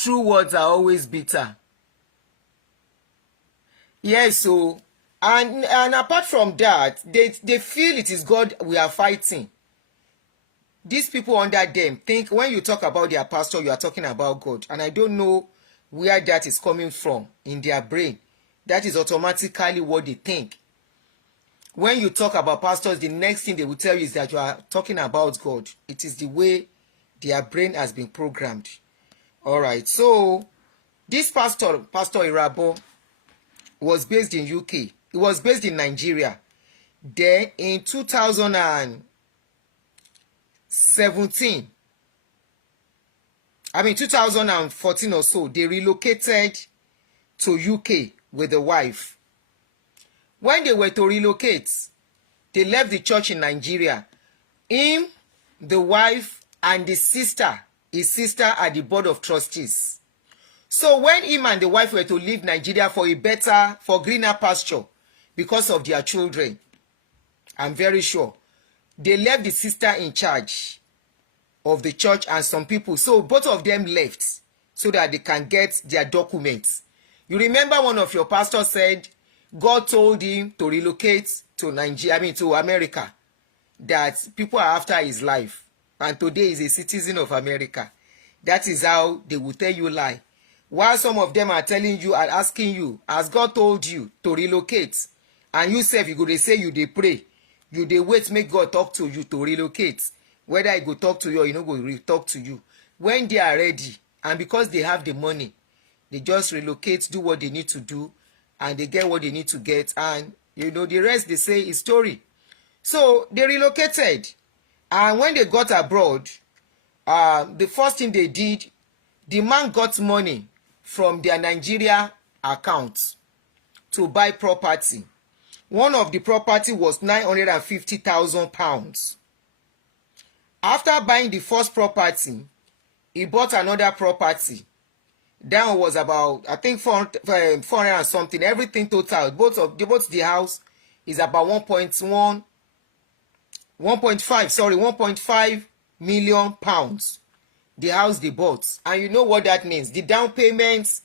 True words are always bitter. Yes, so and apart from that, they feel it is God we are fighting. These people under them think when you talk about their pastor, you are talking about God. And I don't know where that is coming from in their brain. That is automatically what they think. When you talk about pastors, the next thing they will tell you is that you are talking about God. It is the way their brain has been programmed. All right, so this pastor Irabo, was based in UK. He was based in Nigeria. Then in 2017, 2014 or so, they relocated to UK with the wife. When they were to relocate, they left the church in Nigeria. Him, the wife, and his sister are the board of trustees. So when him and the wife were to leave Nigeria for greener pasture because of their children, I'm very sure, they left the sister in charge of the church and some people. So both of them left so that they can get their documents. You remember one of your pastors said God told him to relocate to to America, that people are after his life. And today he's a citizen of America. That is how they will tell you lie. While some of them are telling you and asking you, has God told you to relocate? And you say, you go, they say you they pray. You they wait, make God talk to you to relocate. Whether he go talk to you or he no go talk to you. When they are ready, and because they have the money, they just relocate, do what they need to do, and they get what they need to get. And, the rest they say is story. So, they relocated. And when they got abroad, the first thing they did, the man got money from their Nigeria account to buy property. One of the property was £950,000. After buying the first property, he bought another property. That one was about, I think, 400 and something. Everything total, both the house is about 1.5 million pounds. The house they bought. And you know what that means. The down payments,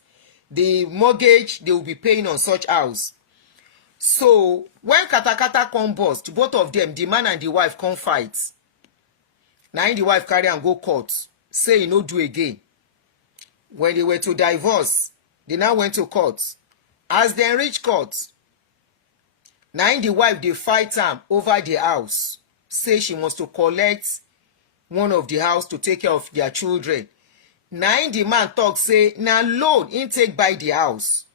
the mortgage they will be paying on such house. So when Katakata come bust, both of them, the man and the wife, come fight. Now the wife carry and go court. Say he no do again. When they were to divorce, they now went to court. As they reach court, now the wife they fight am over the house. Say she wants to collect one of the house to take care of their children. Now the man talk say na loan him take buy the house.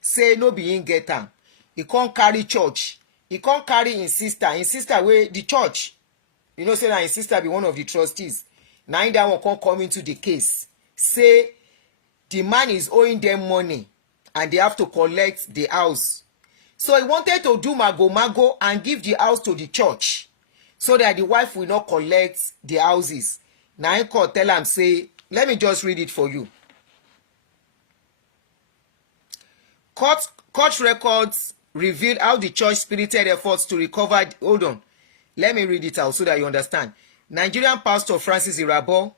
Say no be him get am. He can't carry church. He can't carry his sister. His sister wey the church. Say na his sister be one of the trustees. Now that one can't come into the case. Say the man is owing them money and they have to collect the house. So he wanted to do mago and give the house to the church, so that the wife will not collect the houses. Now in court tell am say, let me just read it for you. Court records revealed how the church spirited efforts to recover. Hold on. Let me read it out so that you understand. Nigerian pastor Francis Irabo,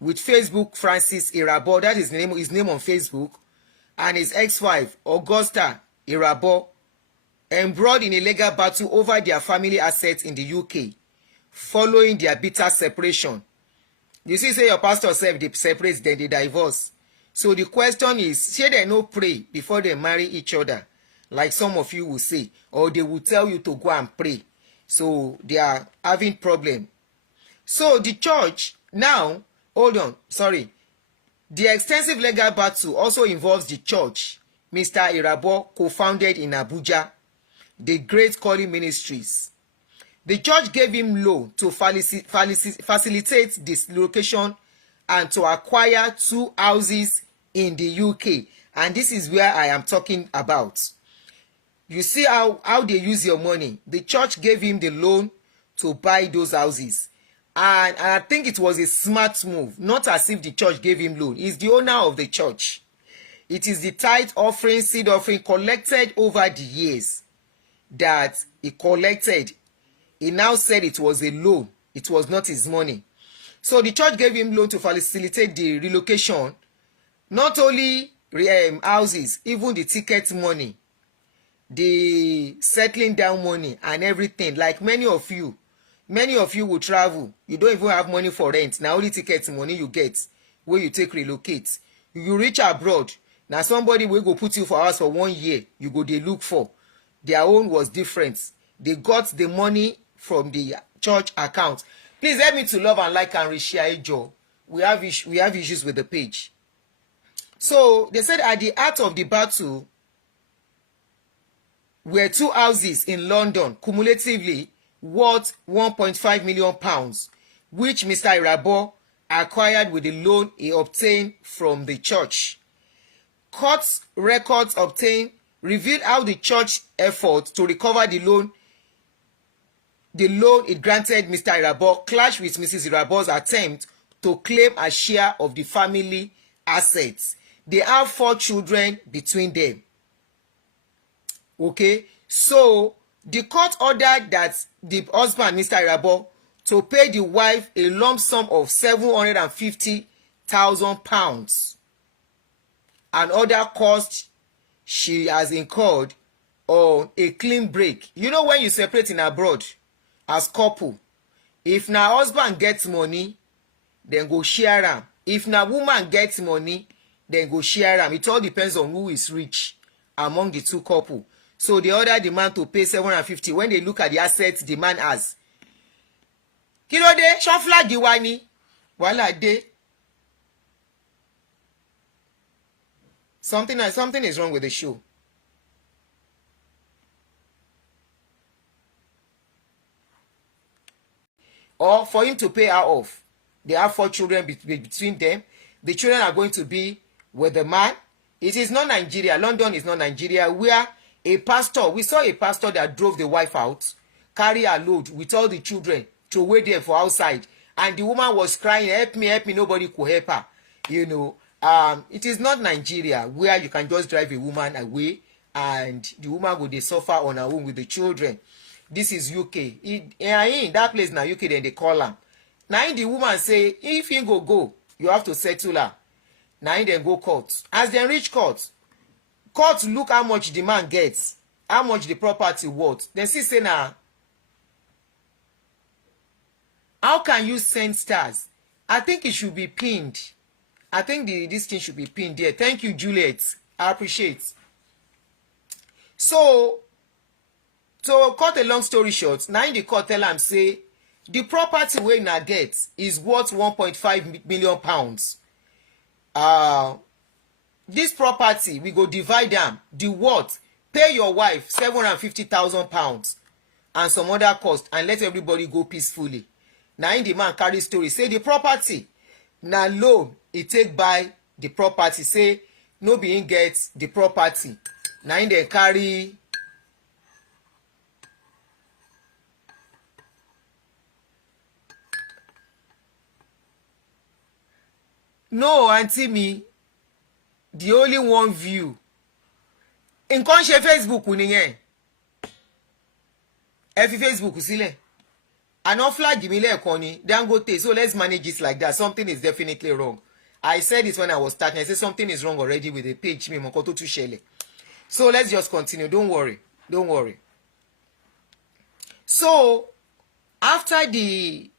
with Facebook Francis Irabo, that is his name on Facebook, and his ex-wife Augusta Irabo, embroiled in a legal battle over their family assets in the UK following their bitter separation. You see, say your pastor said they separate, then they divorce. So the question is, should they no pray before they marry each other, like some of you will say, or they will tell you to go and pray? So they are having problem. So the church now, hold on, sorry. The extensive legal battle also involves the church Mr. Irabo co-founded in Abuja, the Great Calling Ministries. The church gave him loan to facilitate this location and to acquire 2 houses in the UK. And this is where I am talking about. You see how they use your money. The church gave him the loan to buy those houses. And I think it was a smart move, not as if the church gave him loan. He's the owner of the church. It is the tithe offering, seed offering collected over the years that he collected. He now said it was a loan. It was not his money. So the church gave him loan to facilitate the relocation Not only houses, even the ticket money, the settling down money and everything. Like many of you will travel, you don't even have money for rent, na only ticket money you get wey you take relocate. You reach abroad, na somebody wey go put you for house for 1 year you go dey look for. Their own was different. They got the money from the church account. Please help me to love and like and reshare ejo. We have issues with the page. So they said at the heart of the battle were 2 houses in London, cumulatively worth £1.5 million, which Mr. Irabo acquired with the loan he obtained from the church. Court records obtained revealed how the church effort to recover the loan it granted Mr. Irabo clashed with Mrs. Irabo's attempt to claim a share of the family assets. They have 4 children between them. Okay, so the court ordered that the husband, Mr. Irabo, to pay the wife a lump sum of £750,000 and other costs she has incurred on a clean break. You know, when you separate in abroad as couple, if na husband gets money, then go share am. If na woman gets money, then go share am. It all depends on who is rich among the 2 couple. So they ordered the man to pay 750 when they look at the assets the man has. Kí ló dé? Ṣó flag wa ni? Wahala dé. Something is wrong with the show. Or for him to pay her off. They have 4 children between them. The children are going to be with the man. It is not Nigeria. London is not Nigeria. Where we saw a pastor that drove the wife out, carry her load with all the children to wait there for outside. And the woman was crying, help me, nobody could help her. You know, it is not Nigeria where you can just drive a woman away and the woman go dey suffer on her own with the children. This is UK. In that place na UK, then they call am. Now the woman say, if you go, you have to settle her. Now then go court. As they reach court look how much the man gets, how much the property worth. Then see say na, how can you send stars? I think it should be pinned. I think this thing should be pinned there. Thank you, Juliet. I appreciate. So, to cut a long story short, now in the court tell am say the property wey na get is worth £1.5 million. This property we go divide am. The worth, pay your wife £750,000 and some other cost and let everybody go peacefully. Now in the man carry story say the property na loan he take buy the property, say no be him get the property. Now in dem carry no aunty me, the only one view. Nǹkan ṣe Facebook nìyẹn. Ẹ fi Facebook sílẹ̀. Àná flag mi lẹ́ẹ̀kan ni Dangote, so let's manage it like that. Something is definitely wrong. I said it when I was starting. I said something is wrong already with the page. Mi mọ̀ nǹkan tó tún ṣẹlẹ̀. So let's just continue. Don't worry. So after the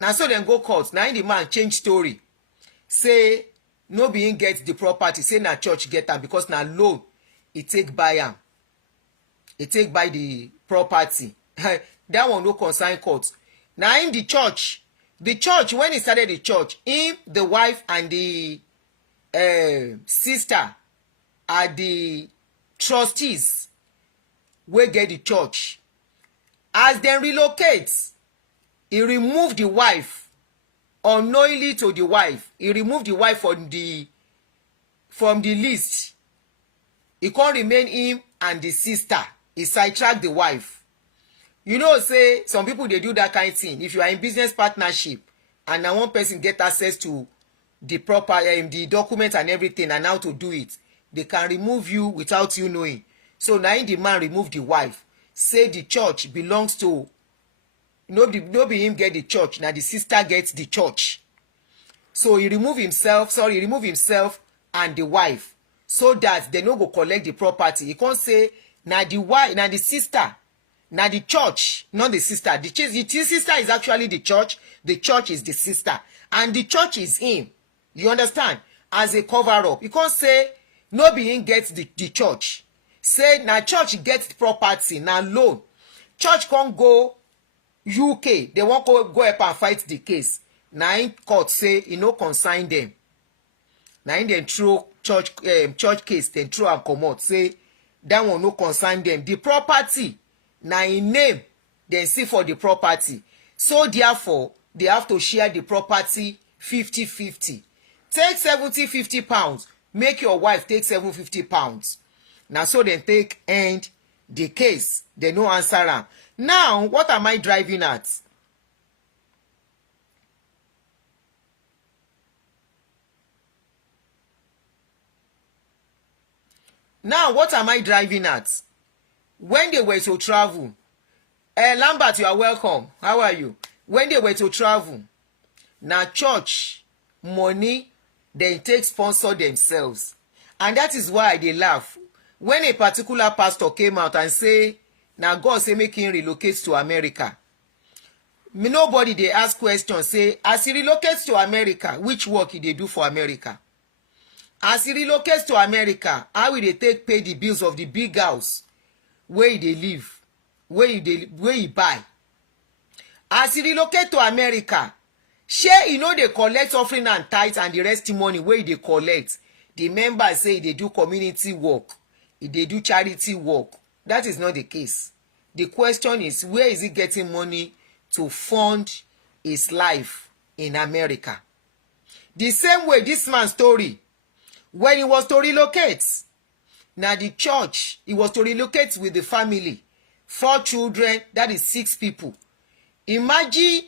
na so dem go court, na the man change story. Say no be him get the property, say na church get am because na loan e take buy am. E take buy the property. That one no concern court. Na in the church when he started the church, him, the wife and the sister are the trustees wey get the church. As dem relocate, he remove the wife unknowingly to the wife. He removed the wife from the list. He can't remain him and the sister. He sidetracked the wife. You know, say some people they do that kind of thing. If you are in business partnership and now one person get access to the proper the document and everything and how to do it, they can remove you without you knowing. So now the man remove the wife, say the church belongs to no be him get the church. Now the sister gets the church. So he remove himself and the wife, so that they no go collect the property. He can't say na the wife, na the sister, na the church, not the sister. The sister is actually the church is the sister, and the church is him. You understand? As a cover up. You can't say no be him gets the church. Say na church gets property, na loan. Church can't go UK. They won't go up and fight the case. Na in court say e no consign them. Na in dem throw church case, dem throw am comot, say that one no consign them. The property na in name, dem see for the property. So therefore, they have to share the property 50-50. Take 50 pounds, make your wife take 50 pounds. Now so dem take end the case. They no answer am. Now, what am I driving at? Now, what am I driving at? When they were to travel, Lambert, you are welcome. How are you? When they were to travel, now church money, they take sponsor themselves. And that is why they laugh. When a particular pastor came out and say, now God say make him relocate to America. Nobody they ask questions, say, as he relocates to America, which work he they do for America? As he relocates to America, how will they pay the bills of the big house where they live, where he buy? As he relocate to America, share they collect offering and tithes and the rest money where they collect. The members say they do community work, they do charity work. That is not the case. The question is, where is he getting money to fund his life in America? The same way this man's story, when he was to relocate, now the church, he was to relocate with the family, 4 children, that is 6 people. Imagine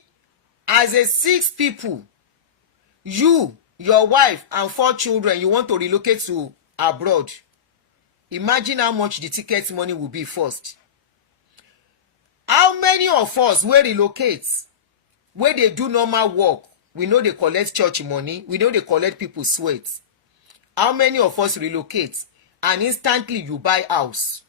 as a 6 people, you, your wife, and 4 children, you want to relocate to abroad. Imagine how much the ticket money will be first. How many of us will relocate where they do normal work? We know they collect church money. We know they collect people's sweat. How many of us relocate and instantly you buy house?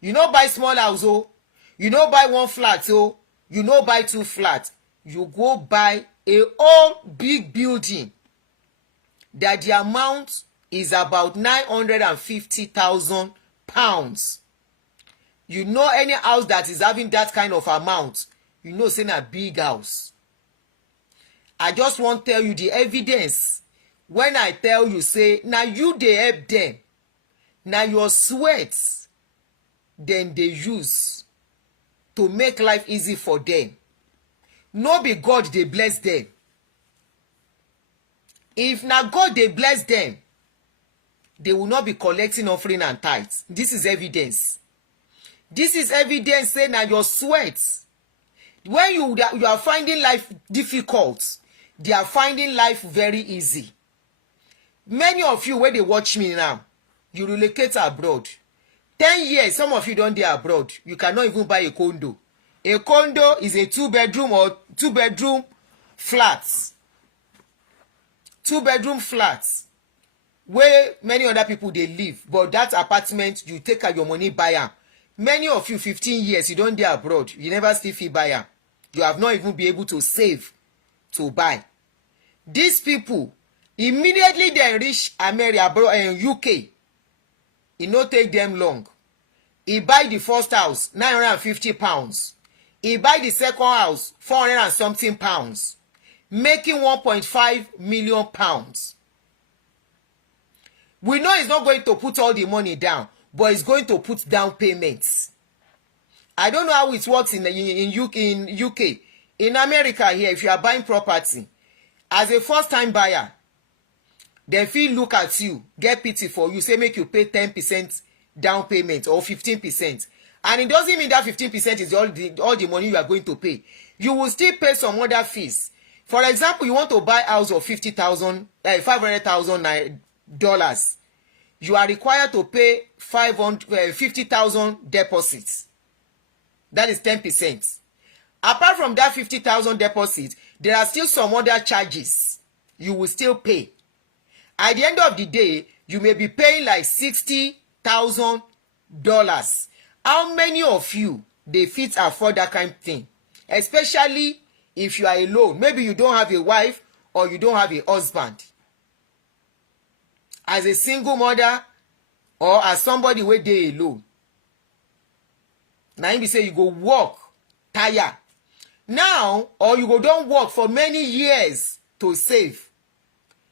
You no buy small house, oh. You no buy 1 flat, oh. You no buy 2 flats. You go buy a whole big building that the amount is about 950,000 pounds. You know any house that is having that kind of amount, you know say na big house. I just want to tell you the evidence. When I tell you, say, now you they help them. Now your sweat, then they use to make life easy for them. No be God they bless them. If now God they bless them, they will not be collecting offering and tithes. This is evidence. This is evidence saying now your sweat. When you are finding life difficult, they are finding life very easy. Many of you, when they watch me now, you relocate abroad. 10 years, some of you don't dey abroad. You cannot even buy a condo. A condo is a 2-bedroom or 2-bedroom flats. 2-bedroom flats where many other people they live. But that apartment, you take out your money, buy am. Many of you, 15 years, you don't dey abroad. You never still fit buy am. You have not even been able to save to buy. These people, immediately they reach America and UK. It no take them long. He buy the first house 950 pounds. He buy the second house 400 and something pounds, making 1.5 million pounds. We know he's not going to put all the money down, but he's going to put down payments. I don't know how it works in UK. In America here, if you are buying property as a first-time buyer, dem fit look at you, get pity for you, say make you pay 10% down payment or 15%. And it doesn't mean that 15% is all the money you are going to pay. You will still pay some other fees. For example, you want to buy a house of $500,000. You are required to pay 50,000 deposits. That is 10%. Apart from that 50,000 deposit, there are still some other charges you will still pay. At the end of the day, you may be paying like $60,000. How many of you dey fit afford that kind of thing? Especially if you are alone. Maybe you don't have a wife or you don't have a husband. As a single mother or as somebody wey dey alone, na im be say you go work tire now, or you go don work for many years to save.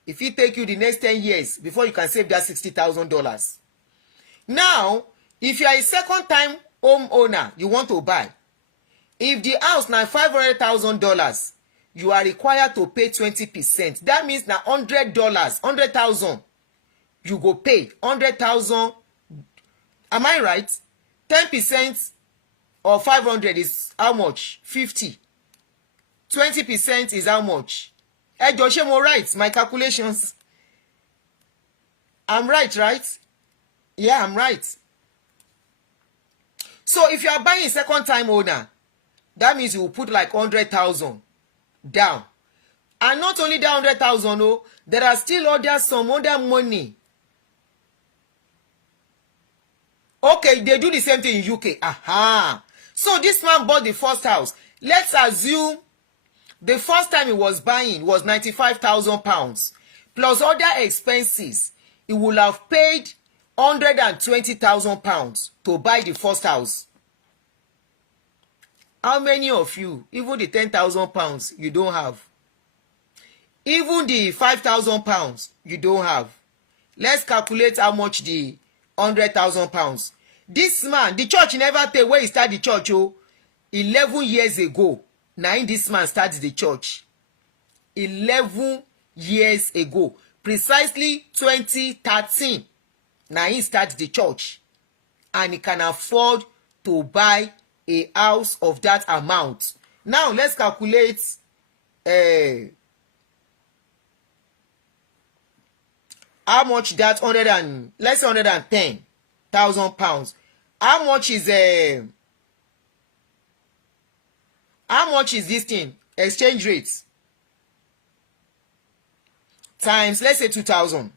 It fit take you the next 10 years before you can save that $60,000. Now, if you are a second time home owner, you want to buy. If the house na $500,000, you are required to pay 20%. That means na $100, 100,000. You go pay 100,000. Am I right? 10% of 500 is how much? 50. 20% is how much? Ẹ jọ̀ọ́, ṣé mo right? My calculations. I'm right? Yeah, I'm right. So if you are buying a second time owner, that means you will put like 100,000 down. And not only that 100,000, no, there are still some other money. Okay, they do the same thing in UK. Aha. So this man bought the first house. Let's assume the first time he was buying was £95,000 plus other expenses. He will have paid £120,000 to buy the first house. How many of you, even the £10,000 you don't have? Even the £5,000 you don't have? Let's calculate how much the £100,000. This man, the church never tell where he start the church. 11 years ago. Now in this man started the church 11 years ago, precisely 2013. Now he started the church, and he can afford to buy a house of that amount. Now let's calculate how much that let's say £110,000. How much is this thing? Exchange rates times, let's say 2,000.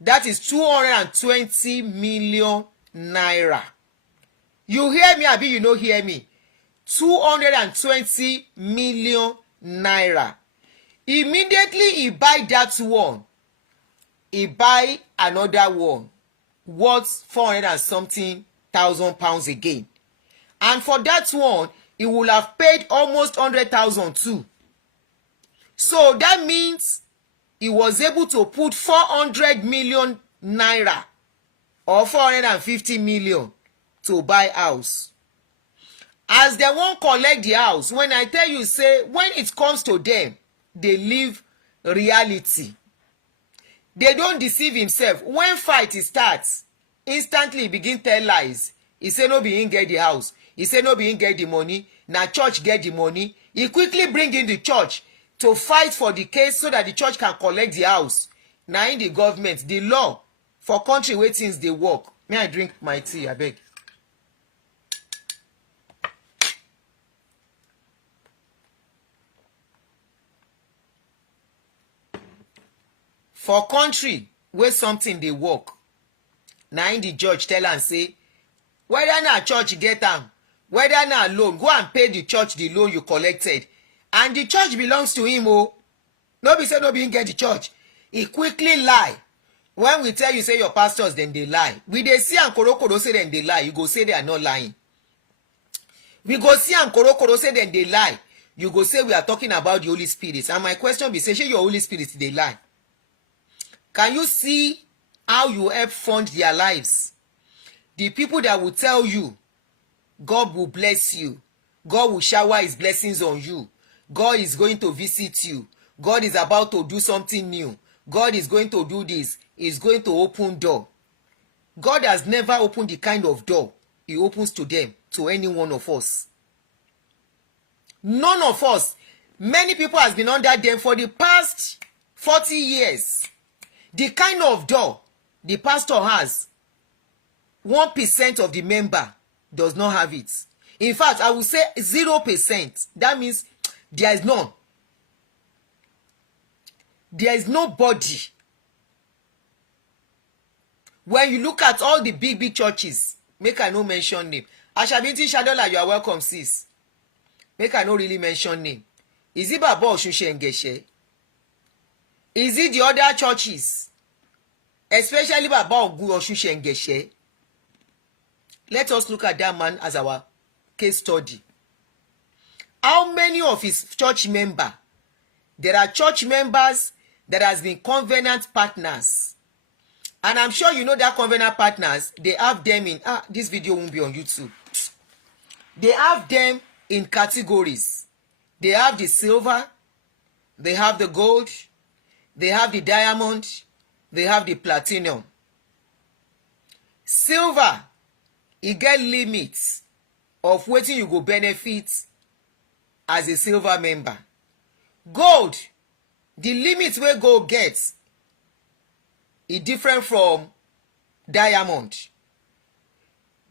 That is 220 million naira. You hear me, abi you no hear me? 220 million naira. Immediately he buy that one, he buy another one worth 400 and something thousand pounds again. And for that one, he will have paid almost 100,000 too. So that means he was able to put 400 million naira or 450 million to buy house. As they won't collect the house, when I tell you, say, when it comes to them, they live reality. They don't deceive himself. When fight starts, instantly he begin tell lies. He say no be him get the house. He say no be him get the money. Na church get the money. He quickly bring in the church to fight for the case so that the church can collect the house. Na in the government, the law for country wey things dey work. May I drink my tea, abeg? For country where something dey work, na in the judge tell am say whether na church get am, whether na loan, go and pay the church the loan you collected, and the church belongs to him. No be say no be him get the church. He quickly lie. When we tell you say your pastors dem dey lie, we dey see am korokoro say dem dey lie, you go say they are not lying. We go see am korokoro say dem dey lie, you go say we are talking about the Holy Spirit. And my question be say, shey your Holy Spirit dey lie? Can you see how you help fund their lives? The people that will tell you God will bless you, God will shower his blessings on you, God is going to visit you, God is about to do something new, God is going to do this, is going to open door. God has never opened the kind of door he opens to them, to any one of us. None of us. Many people has been under them for the past 40 years. The kind of door the pastor has, 1% of the member does not have it. In fact, I will say 0%. That means there is none. There is nobody. When you look at all the big churches, make I no mention name. Ashabinti Shadola, you are welcome, sis. Make I no really mention name. Is it Baba Oshun Sengeshe? Is it the other churches? Especially Baba Oshun Sengeshe? Let us look at that man as our case study. How many of his church members? There are church members that has been covenant partners. And I'm sure you know that covenant partners, they have them in, this video won't be on YouTube. They have them in categories. They have the silver, they have the gold, they have the diamond, they have the platinum. Silver, e get limits of wetin you go benefit as a silver member. Gold, the limit wey gold get e different from diamond.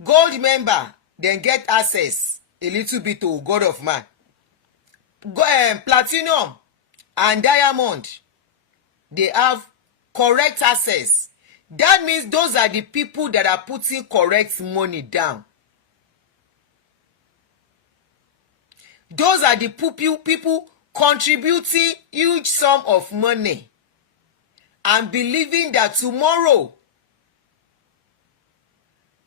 Gold member dem get access a little bit to God of man. Platinum and diamond, they have correct access. That means those are the people that are putting correct money down. Those are the people contributing huge sum of money and believing that tomorrow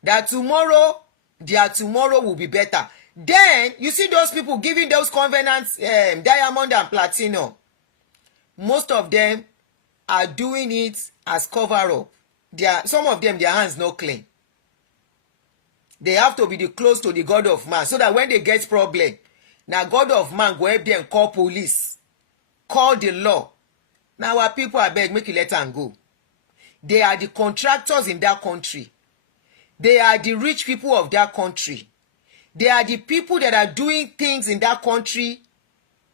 their tomorrow will be better. Then you see those people giving those covenants, diamond and platinum. Most of them are doing it as cover up. Some of them, their hands not clean. They have to be close to the God of man, so that when they get problem, now God of man go help them, call police, call the law. Now our people are beg, make you let them go. They are the contractors in that country. They are the rich people of that country. They are the people that are doing things in that country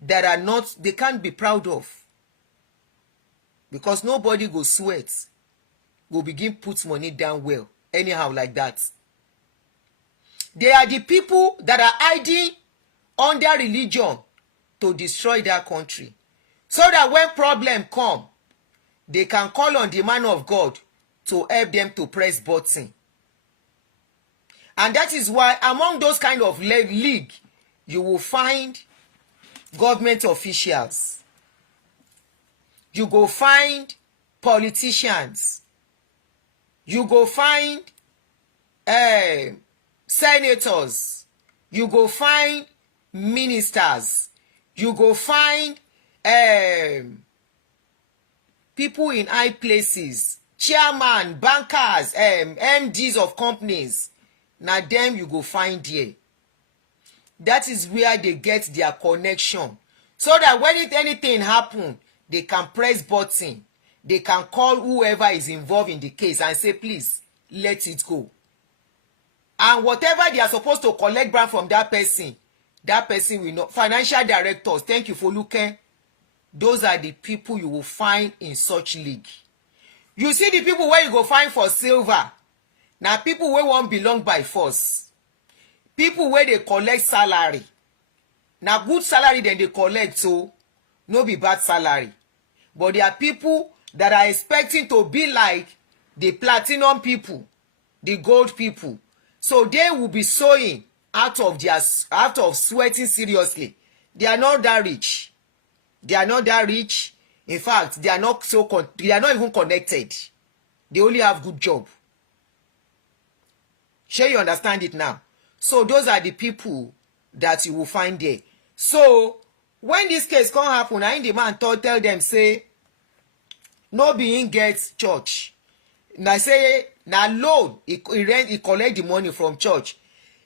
that are not, they can't be proud of. Because nobody go sweat, go begin put money down well, anyhow like that. They are the people that are hiding under religion to destroy their country. So that when problem come, they can call on the man of God to help them to press button. And that is why among those kind of league, you will find government officials. You go find politicians. You go find senators. You go find ministers. You go find people in high places, chairman, bankers, MDs of companies. Now them you go find there. That is where they get their connection. So that when anything happen, they can press button. They can call whoever is involved in the case and say, please, let it go. And whatever they are supposed to collect back from that person will not. Financial directors, thank you for looking. Those are the people you will find in such league. You see the people where you go find for silver. Now people where won't belong by force. People where they collect salary. Now good salary then they collect, so no be bad salary. But there are people that are expecting to be like the platinum people, the gold people. So they will be sowing out of sweating seriously. They are not that rich. They are not that rich. In fact, they are not even connected. They only have good job. Sure, you understand it now. So those are the people that you will find there. So when this case come happen, I the man tell them say, no being gets church. Now say na loan he collect the money from church.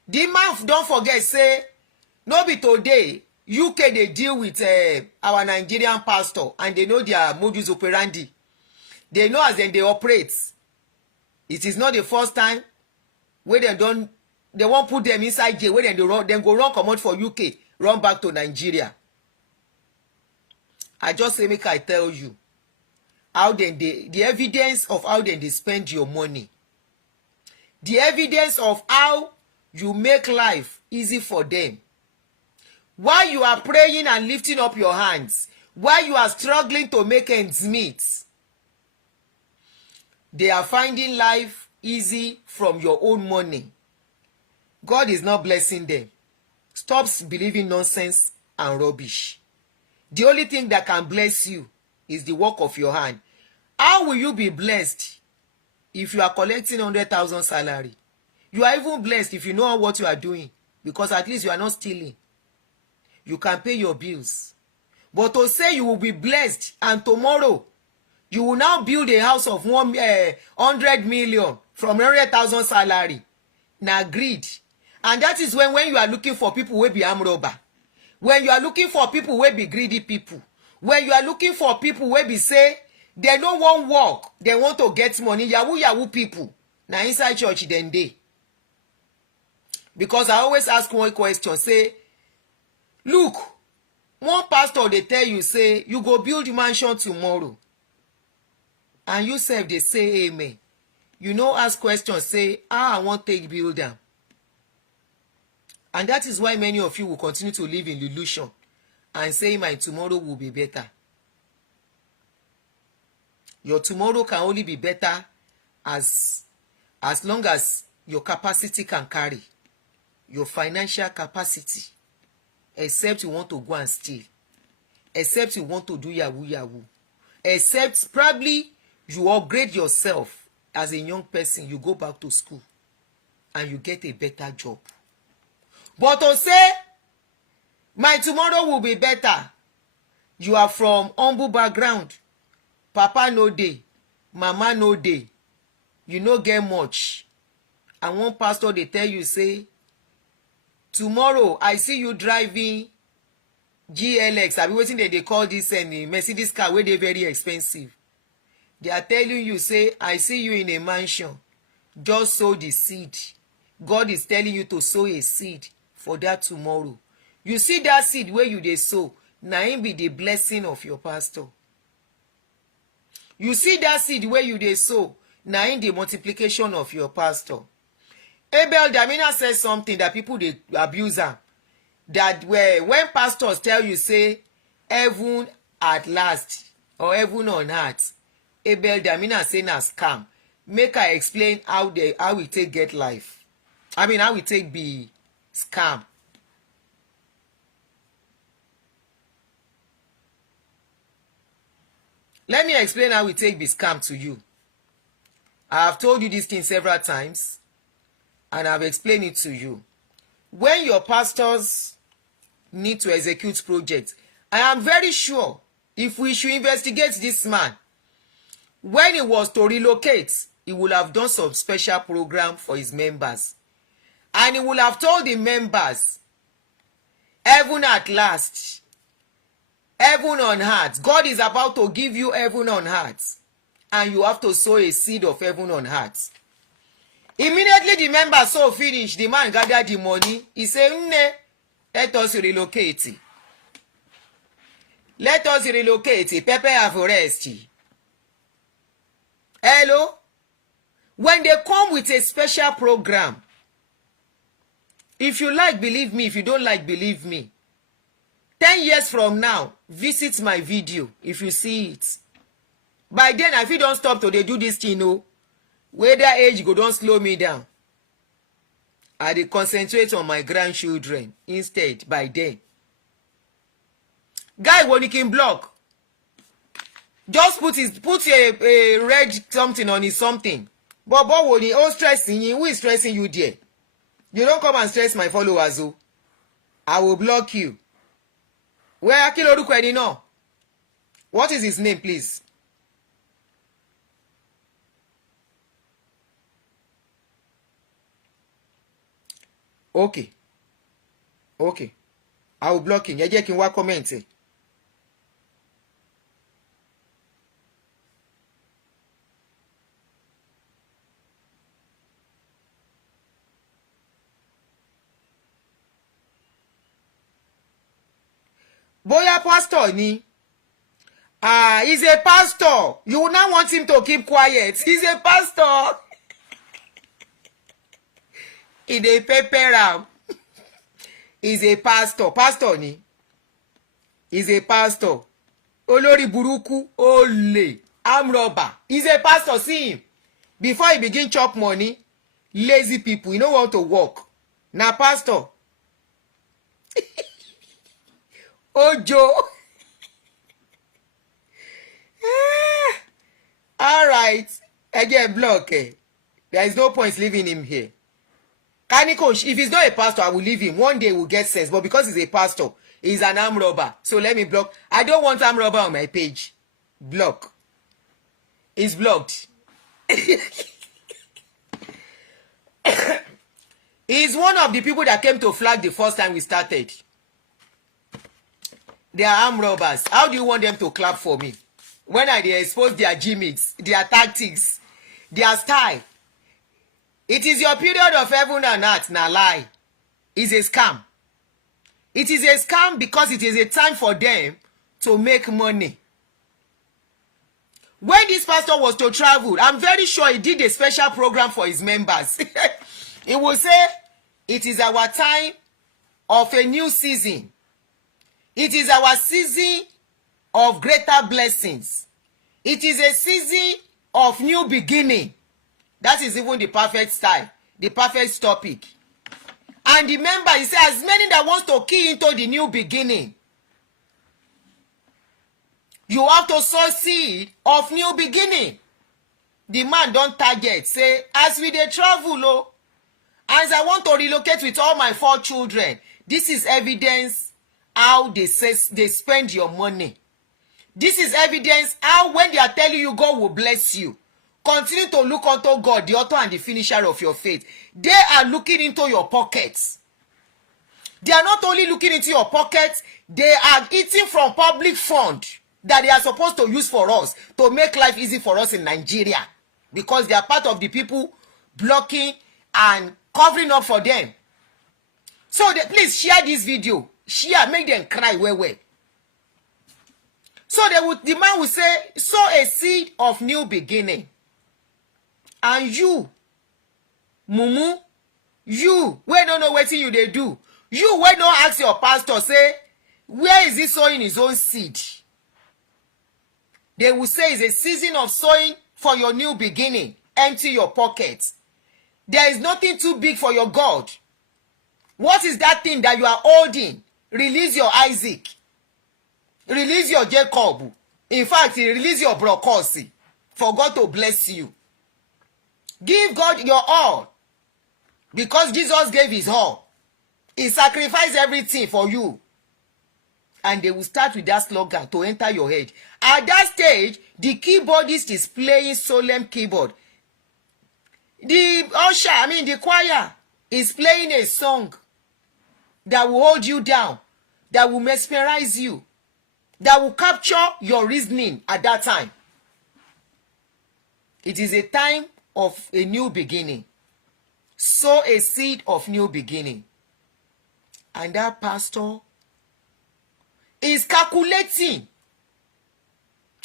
The man don't forget say no be today UK they deal with our Nigerian pastor and they know their modus operandi. They know as then they operate. It is not the first time where they won't put them inside jail where then go run come out for UK, run back to Nigeria. I just say make I tell you how then the evidence of how then they spend your money. The evidence of how you make life easy for them. While you are praying and lifting up your hands, While you are struggling to make ends meet, they are finding life easy from your own money. God is not blessing them. Stop believing nonsense and rubbish. The only thing that can bless you is the work of your hand. How will you be blessed if you are collecting 100,000 salary? You are even blessed if you know what you are doing, because at least you are not stealing. You can pay your bills. But to say you will be blessed and tomorrow you will now build a house of 100 million from 100,000 salary, na greed. And that is when you are looking for people wey be arm robber, when you are looking for people wey be greedy people, when you are looking for people wey be say they no wan work, they want to get money, yahoo people, na inside church dem dey. Because I always ask one question, say, look, one pastor dey tell you say you go build mansion tomorrow, and you sef dey say amen. You no ask question, say how I wan take build am. And that is why many of you will continue to live in illusion and say my tomorrow will be better. Your tomorrow can only be better as long as your capacity can carry, your financial capacity, except you want to go and steal, except you want to do yahoo, except probably you upgrade yourself as a young person, you go back to school and you get a better job. But to say my tomorrow will be better, you are from humble background, papa no dey, mama no dey, you no get much, and one pastor dey tell you say tomorrow I see you driving GLX, abi wetin dey call this Mercedes car wey dey very expensive. They are telling you say I see you in a mansion, just sow the seed. God is telling you to sow a seed for that tomorrow. You see that seed where you dey sow, na im be the blessing of your pastor. You see that seed where you dey sow, na im the multiplication of your pastor. Abel Damina says something that people dey abuse am, that when pastors tell you say heaven at last or heaven on earth, Abel Damina say na scam. Make I explain how we take get life. I mean how we take be scam. Let me explain how we take be scam to you. I have told you this thing several times and I've explained it to you. When your pastors need to execute projects, I am very sure if we should investigate this man, when he was to relocate, he would have done some special program for his members. And he would have told the members, heaven at last, heaven on earth. God is about to give you heaven on earth. And you have to sow a seed of heaven on earth. Immediately the members so finish, the man gathered the money. He said, let us relocate. Let us relocate. Pepe have rest. Hello? When they come with a special program, if you like, believe me. If you don't like, believe me. 10 years from now, visit my video if you see it. By then, if you don't stop to do this thing, no, whether age go don't slow me down. I dey concentrate on my grandchildren instead by then. Guy when he can block, just put a red something on his something. But when he all stressing you, who is stressing you there? You don't come and stress my followers, oh. I will block you. Where Akilorukwedi no? What is his name, please? Okay. I will block him. Ẹ jẹ́ kí n wá comment. Bóyá pastor ni. He's a pastor. You will not want him to keep quiet. He's a pastor. In a paper ram. He's a pastor. Pastor ni. He's a pastor. Olórí burúkú, ole, arm robber. He's a pastor, see him. Before he begin chop money, lazy people, you no want to work. Na pastor. Ojo. All right. Again, block. There is no point leaving him here. Kaniko, if he's not a pastor, I will leave him. One day we'll get sense. But because he's a pastor, he's an arm robber. So let me block. I don't want arm robber on my page. Block. It's blocked. He's one of the people that came to flag the first time we started. They are arm robbers. How do you want them to clap for me? When I expose their gimmicks, their tactics, their style. It is your period of heaven and earth, na lie. It's a scam. It is a scam because it is a time for them to make money. When this pastor was to travel, I'm very sure he did a special program for his members. He will say, it is our time of a new season. It is our season of greater blessings. It is a season of new beginning. That is even the perfect style, the perfect topic. And remember, he says, as many that wants to key into the new beginning, you have to sow seed of new beginning. The man don't target, say, as we dey travel, oh, as I want to relocate with all my 4 children, this is evidence how they spend your money. This is evidence how when they are telling you God will bless you, continue to look unto God, the author and the finisher of your faith. They are looking into your pockets. They are not only looking into your pockets, they are eating from public fund that they are supposed to use for us to make life easy for us in Nigeria, because they are part of the people blocking and covering up for them. So please share this video. Share, make them cry well. So the man will say, sow a seed of new beginning. And you, mumu, you, wey don't know wetin you dey do, you wey don't ask your pastor, say, where is he sowing his own seed? They will say it's a season of sowing for your new beginning. Empty your pockets. There is nothing too big for your God. What is that thing that you are holding? Release your Isaac. Release your Jacob. In fact, release your Brocosi for God to bless you. Give God your all, because Jesus gave his all. He sacrificed everything for you. And they will start with that slogan to enter your head. At that stage, the keyboardist is playing solemn keyboard. The usher, the choir is playing a song that will hold you down, that will mesmerize you, that will capture your reasoning at that time. It is a time of a new beginning. Sow a seed of new beginning. And that pastor is calculating.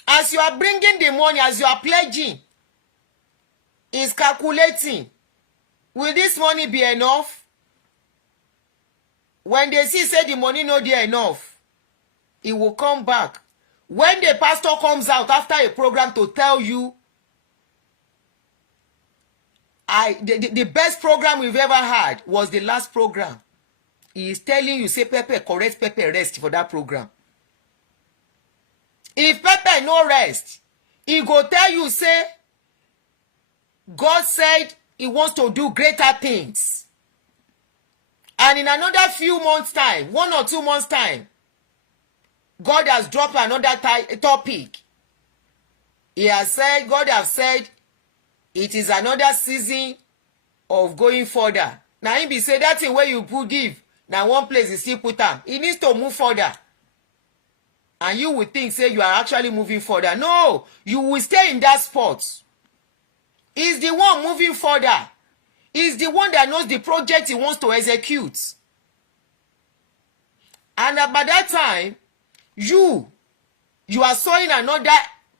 As you are bringing the money, as you are pledging, is calculating. Will this money be enough? When they see say the money no dey enough, it will come back. When the pastor comes out after a program to tell you, the best program we've ever had was the last program. He is telling you, say, Pepe, correct Pepe, rest for that program. If Pepe no rest, he go tell you, say, God said he wants to do greater things. And in another few months' time, 1 or 2 months' time, God has dropped another topic. He has said, God has said, it is another season of going further. Now, he be say that thing where you put give, now one place is still put am. He needs to move further. And you will think, say, you are actually moving further. No, you will stay in that spot. He's the one moving further. He's the one that knows the project he wants to execute. And by that time, you are sowing another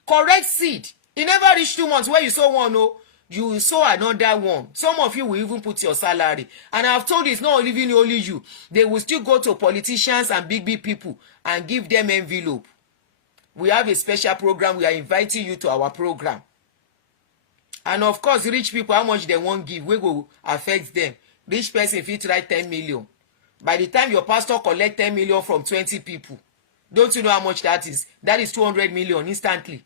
correct seed. It never reached 2 months where you sow one, no. You sow another one. Some of you will even put your salary. And I've told you, it's not even only you. They will still go to politicians and big people and give them envelope. we have a special program. We are inviting you to our program. And of course, rich people, how much they won't give, we go affect them. Rich person, if you try 10 million. By the time your pastor collect 10 million from 20 people, don't you know how much that is? That is 200 million instantly.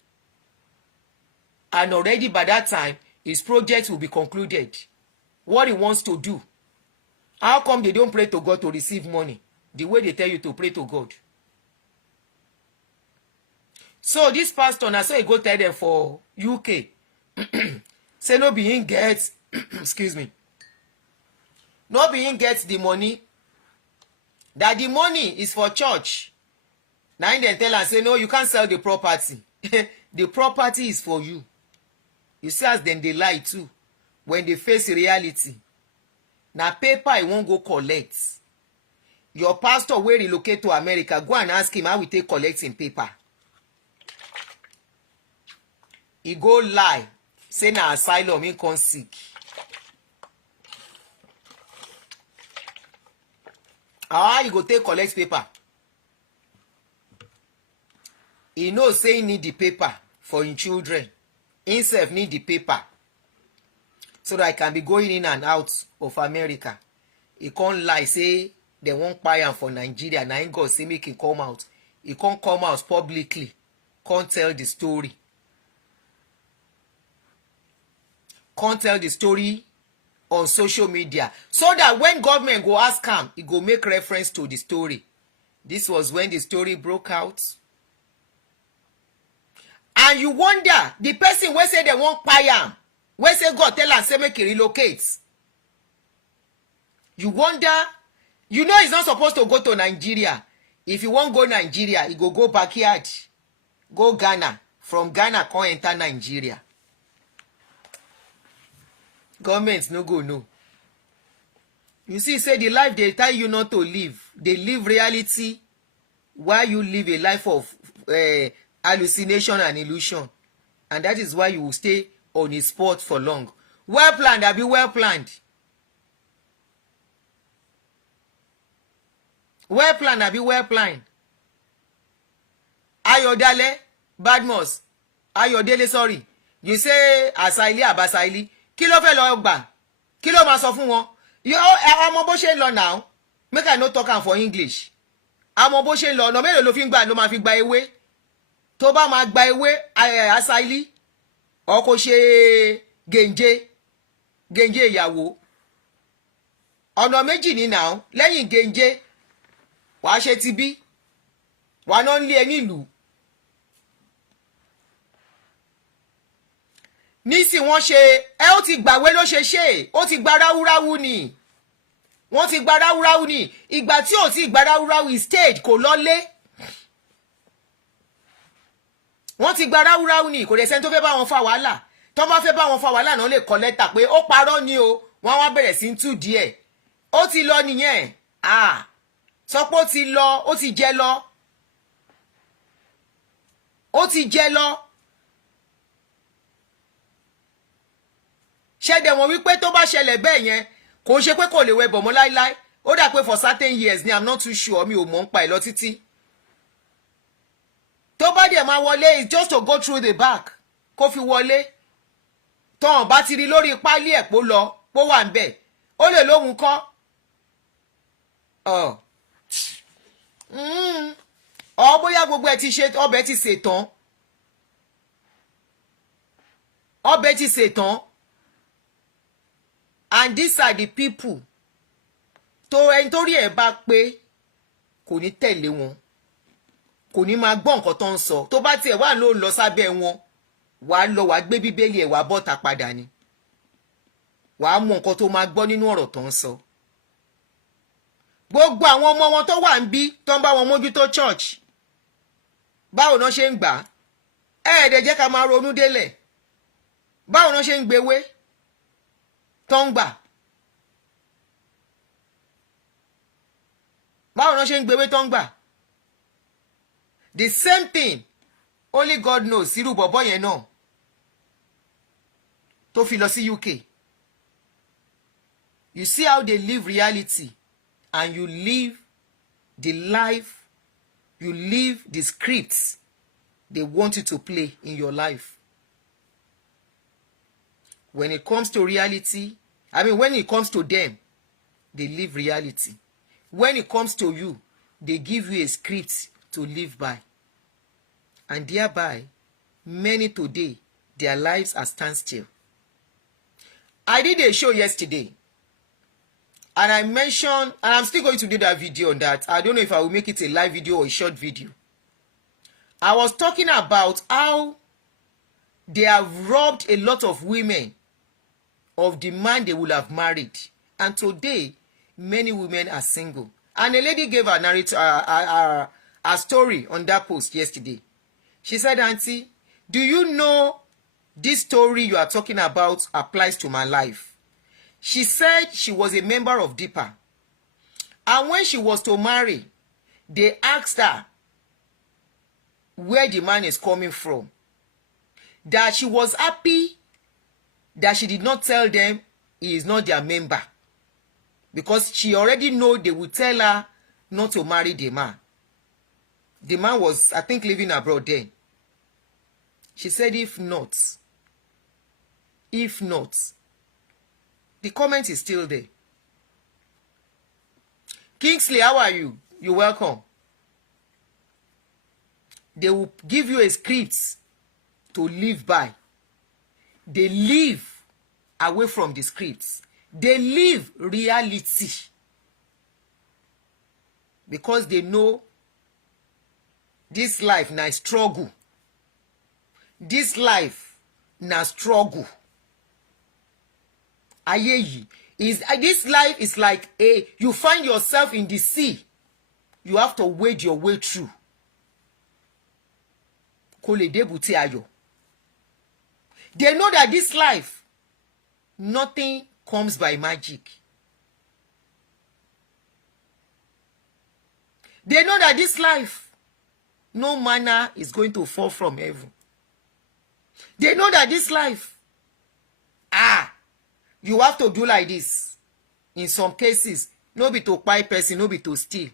And already by that time, his project will be concluded. What he wants to do. How come they don't pray to God to receive money? The way they tell you to pray to God. So this pastor, now so he go tell them for UK. Say no be him gets, excuse me. No be him gets the money. That the money is for church. Now they tell and say, no, you can't sell the property. The property is for you. You see as then they lie too. When they face reality. Now paper I won't go collect. Your pastor will relocate to America. Go and ask him how we take collecting paper. He go lie. Say na asylum he come sick. How you go take collect paper? He know say he need the paper for his children. Himself need the paper. So that I can be going in and out of America. He can't lie, say they won't buy him for Nigeria. Now he go say make him come out. He can't come out publicly. Can't tell the story. Can't tell the story on social media. So that when government go ask him, he go make reference to the story. This was when the story broke out. And you wonder, the person wey say they won't buy him, wey say God tell am say make he relocate. You wonder, you know he's not supposed to go to Nigeria. If you won't go Nigeria, he go backyard. Go Ghana. From Ghana, come enter Nigeria. Government no go no. You see, say the life they tell you not to live. They live reality while you live a life of hallucination and illusion. And that is why you will stay on a spot for long. Well planned, I be well planned. Well planned, I be well planned. Ayodele, Badmus, Ayodele, sorry. You say Asaili, Abasaili. Kí ló fẹ́ lọ gbà? Kí ló máa sọ fún wọn? Ọmọ bó ṣe lọ now. Make I no talk am for English. Ọmọ bó ṣe lọ ọ̀nà mélòó ló fi ń gbà ló máa fi gba ewé. Tó bá máa gba ewé Asaili. Ó kò ṣe gèǹjé ìyàwó. Ọ̀nà méjì ni now. Lẹ́yìn gèǹjé, wàá ṣe ti bí. Wàá náà ń lé ẹ nílùú. Nísì wọ́n ṣe ó ti gbàwé ló ṣe ó ti gba ráúráú ni wọ́n ti gba ráúráú ni ìgbà tí ò ti gba ráúráú stage kò lọlé wọ́n ti gba ráúráú ni kò dẹ̀ sẹ́ni tó fẹ́ bá wọn fa wàhálà tó bá fẹ́ bá wọn fa wàhálà náà lè kọ lẹ́tà pé ó parọ́ ni o wọ́n wá bẹ̀rẹ̀ sí tú díẹ̀ ó ti lọ nìyẹn sọ pé ó ti lọ ó ti jẹ lọ ó ti jẹ lọ. Ṣẹ́dẹ̀ wọn wípé tó bá ṣẹlẹ̀ bẹ́ẹ̀ yẹn kò ń ṣe pé kò lè wẹ bọ̀ mọ́ láíláí ó dà pé for certain years ni I'm not too sure mi ò mọ̀ ń pa ẹ̀ lọ títí. Tó bá dẹ̀ máa wọlé is just to go through the back kó fi wọlé tọ́hàn bá ti rí lórí páálí ẹ̀ pó lọ pó wà ń bẹ̀ ó lè lóhun kọ́. Bóyá gbogbo ẹ̀ ti ṣe ọbẹ̀ ti ṣètàn ọbẹ̀ ti ṣètàn. And these are the people tó ẹni tó rí ẹ̀ bá pé kò ní tẹ̀lé wọn kò ní máa gbọ́ nǹkan tó ń sọ tó bá tiẹ̀ wà ló ń lọ sábẹ́ wọn wàá lọ wàá gbé bíbélì ẹ̀ wàá bọ́ta padà ni wàá mọ nǹkan tó máa gbọ́ nínú ọ̀rọ̀ tó ń sọ. Gbogbo àwọn ọmọ wọn tó wà ń bí tó ń bá wọn mójútó church báwo náà ṣe ń gbà ẹ̀ẹ́dẹ̀ jẹ́ ká máa ronú délẹ̀ báwo náà ṣe ń gbéwé tó ń gbà báwo náà ṣe ń gbéwé tó ń gbà the same thing only God knows irú bọ̀bọ̀ yẹn náà tó fi lọ sí UK. You see how they live reality and you live the life, you live the scripts they want you to play in your life. When it comes to reality, when it comes to them, they live reality. When it comes to you, they give you a script to live by. And thereby, many today, their lives are standstill. I did a show yesterday, and I mentioned, and I'm still going to do that video on that. I don't know if I will make it a live video or a short video. I was talking about how they have robbed a lot of women of the man they would have married. And today, many women are single. And a lady gave a story on that post yesterday. She said, Auntie, do you know this story you are talking about applies to my life? She said she was a member of Deeper. And when she was to marry, they asked her where the man is coming from. That she was happy that she did not tell them he is not their member. Because she already know they would tell her not to marry the man. The man was, I think, living abroad then. She said, if not, the comment is still there. Kingsley, how are you? You're welcome. They will give you a script to live by. They live away from the scripts. They live reality. Because they know this life na struggle. This life na struggle. Ayeyi. This life is like you find yourself in the sea. You have to wade your way through. They know that this life, nothing comes by magic. They know that this life, no manna is going to fall from heaven. They know that this life, you have to do like this. In some cases, no be to buy person, no be to steal.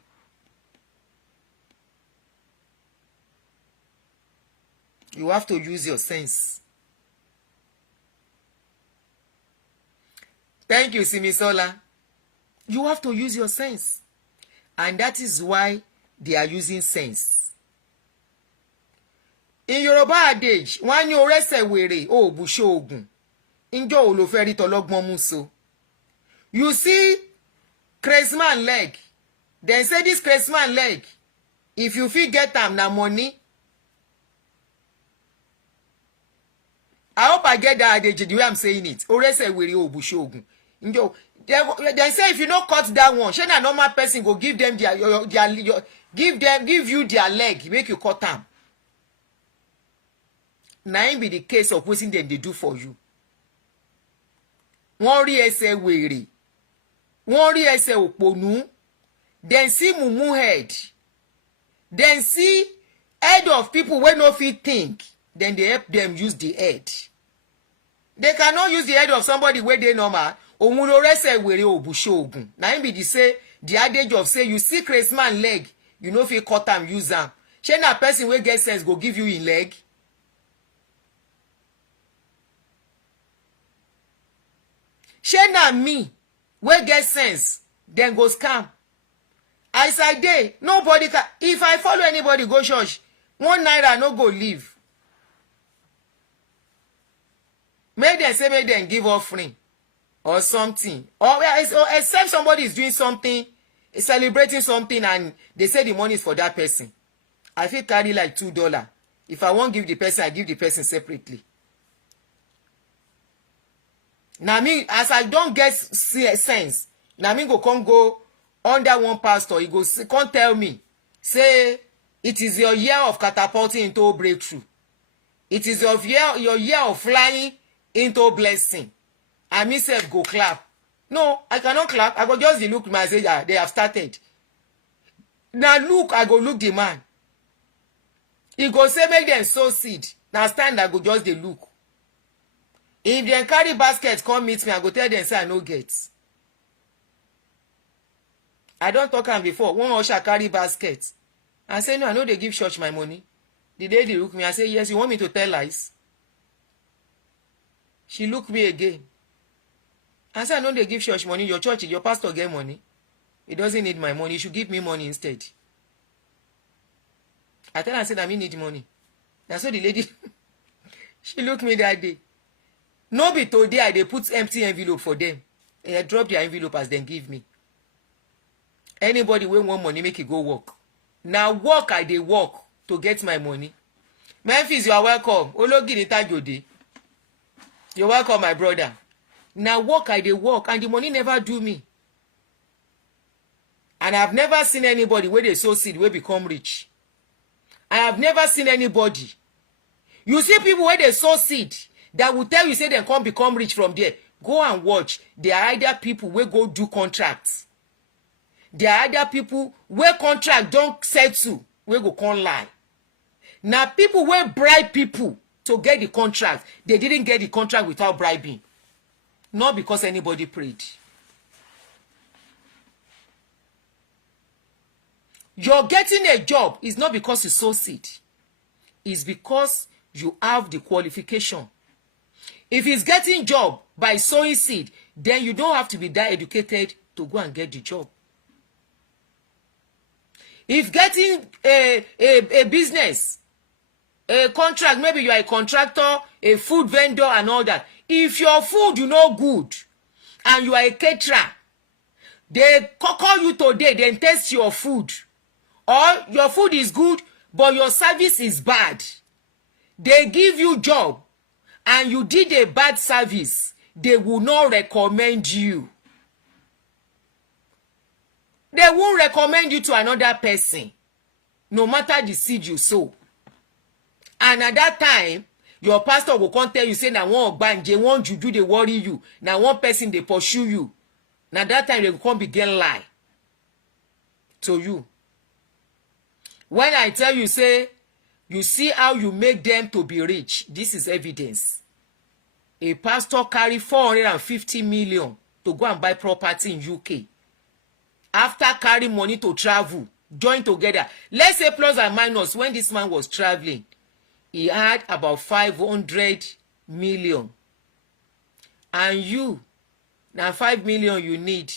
You have to use your sense. Thank you, Simisola. You have to use your sense. And that is why they are using sense. In Yoruba adage, when you rest away, oh, bushogun, injo oloferi tologbon muso. You see, crazeman leg. Then say this crazeman leg, if you fit get them na money. I hope I get that adage the way I'm saying it. Orese away, oh, bushogun. Injo. They say if you don't cut that one, shey na normal person go give them give you their leg, make you cut them. Na im be the case of wetin dem dey do for you. Wọ́n rí ẹsẹ̀ wèrè, wọ́n rí ẹsẹ̀ òpònú, then see mumu head, then see head of people wey no fit think, then they help them use the head. They cannot use the head of somebody wey dey normal. Òun ló rẹ́sẹ̀ wèrè òbúṣoògùn. Na im be the adage of say you see crazy man leg, you no fit cut am use am. Shey na person wey get sense go give you im leg? Shey na me wey get sense then go scam? As I dey, nobody can. If I follow anybody go church, 1 naira no go leave. Make dem say make dem give offering or something, or except somebody is doing something, celebrating something, and they say the money is for that person. I fit carry like $2. If I won't give the person, I give the person separately. Now me, as I don't get sense, now me go under one pastor. He go come tell me, say it is your year of catapulting into breakthrough. It is your year of flying into blessing. And me self go clap. No, I cannot clap. I go just look myself. They have started. Now look, I go look the man. He go say make them sow seed. Now stand, I go just dey look. If dem carry basket come meet me, I go tell them say I no get. I don talk am before. One usher carry basket. I say no, I no dey give church my money. The lady looked me. I said, yes, you want me to tell lies? She looked me again. I said, I know they give church money. Your church, your pastor get money. He doesn't need my money. He should give me money instead. I tell her, I said, I need money. That's what the lady, she looked me that day. No be today, they put empty envelope for them. And I drop the envelope as them give me. Anybody wey want money, make it go work. Now work, I dey work to get my money. Memphis, you are welcome. Ologini Tajode. You're welcome, my brother. Now work, I dey work, and the money never do me. And I've never seen anybody where they sow seed wey become rich. I have never seen anybody. You see people where they sow seed that will tell you say they can't become rich from there. Go and watch. They are either people where go do contracts. They are either people where contract don't settle, where go con lie. Now people where bribe people to get the contract, they didn't get the contract without bribing. Not because anybody prayed. You're getting a job is not because you sow seed. It's because you have the qualification. If it's getting job by sowing seed, then you don't have to be that educated to go and get the job. If getting a business, a contract, maybe you are a contractor, a food vendor and all that. If your food you know good and you are a caterer, they call you today, then test your food. Or your food is good, but your service is bad. They give you job and you did a bad service, they will not recommend you. They won't recommend you to another person, no matter the seed you sow. And at that time, your pastor will come tell you, say, now one banje, one juju, they worry you. Now one person, they pursue you. Now that time, they will come begin lie to you. When I tell you, say, you see how you make them to be rich, this is evidence. A pastor carry 450 million to go and buy property in UK. After carrying money to travel, join together. Let's say plus and minus, when this man was traveling, he had about 500 million. And you, now 5 million you need,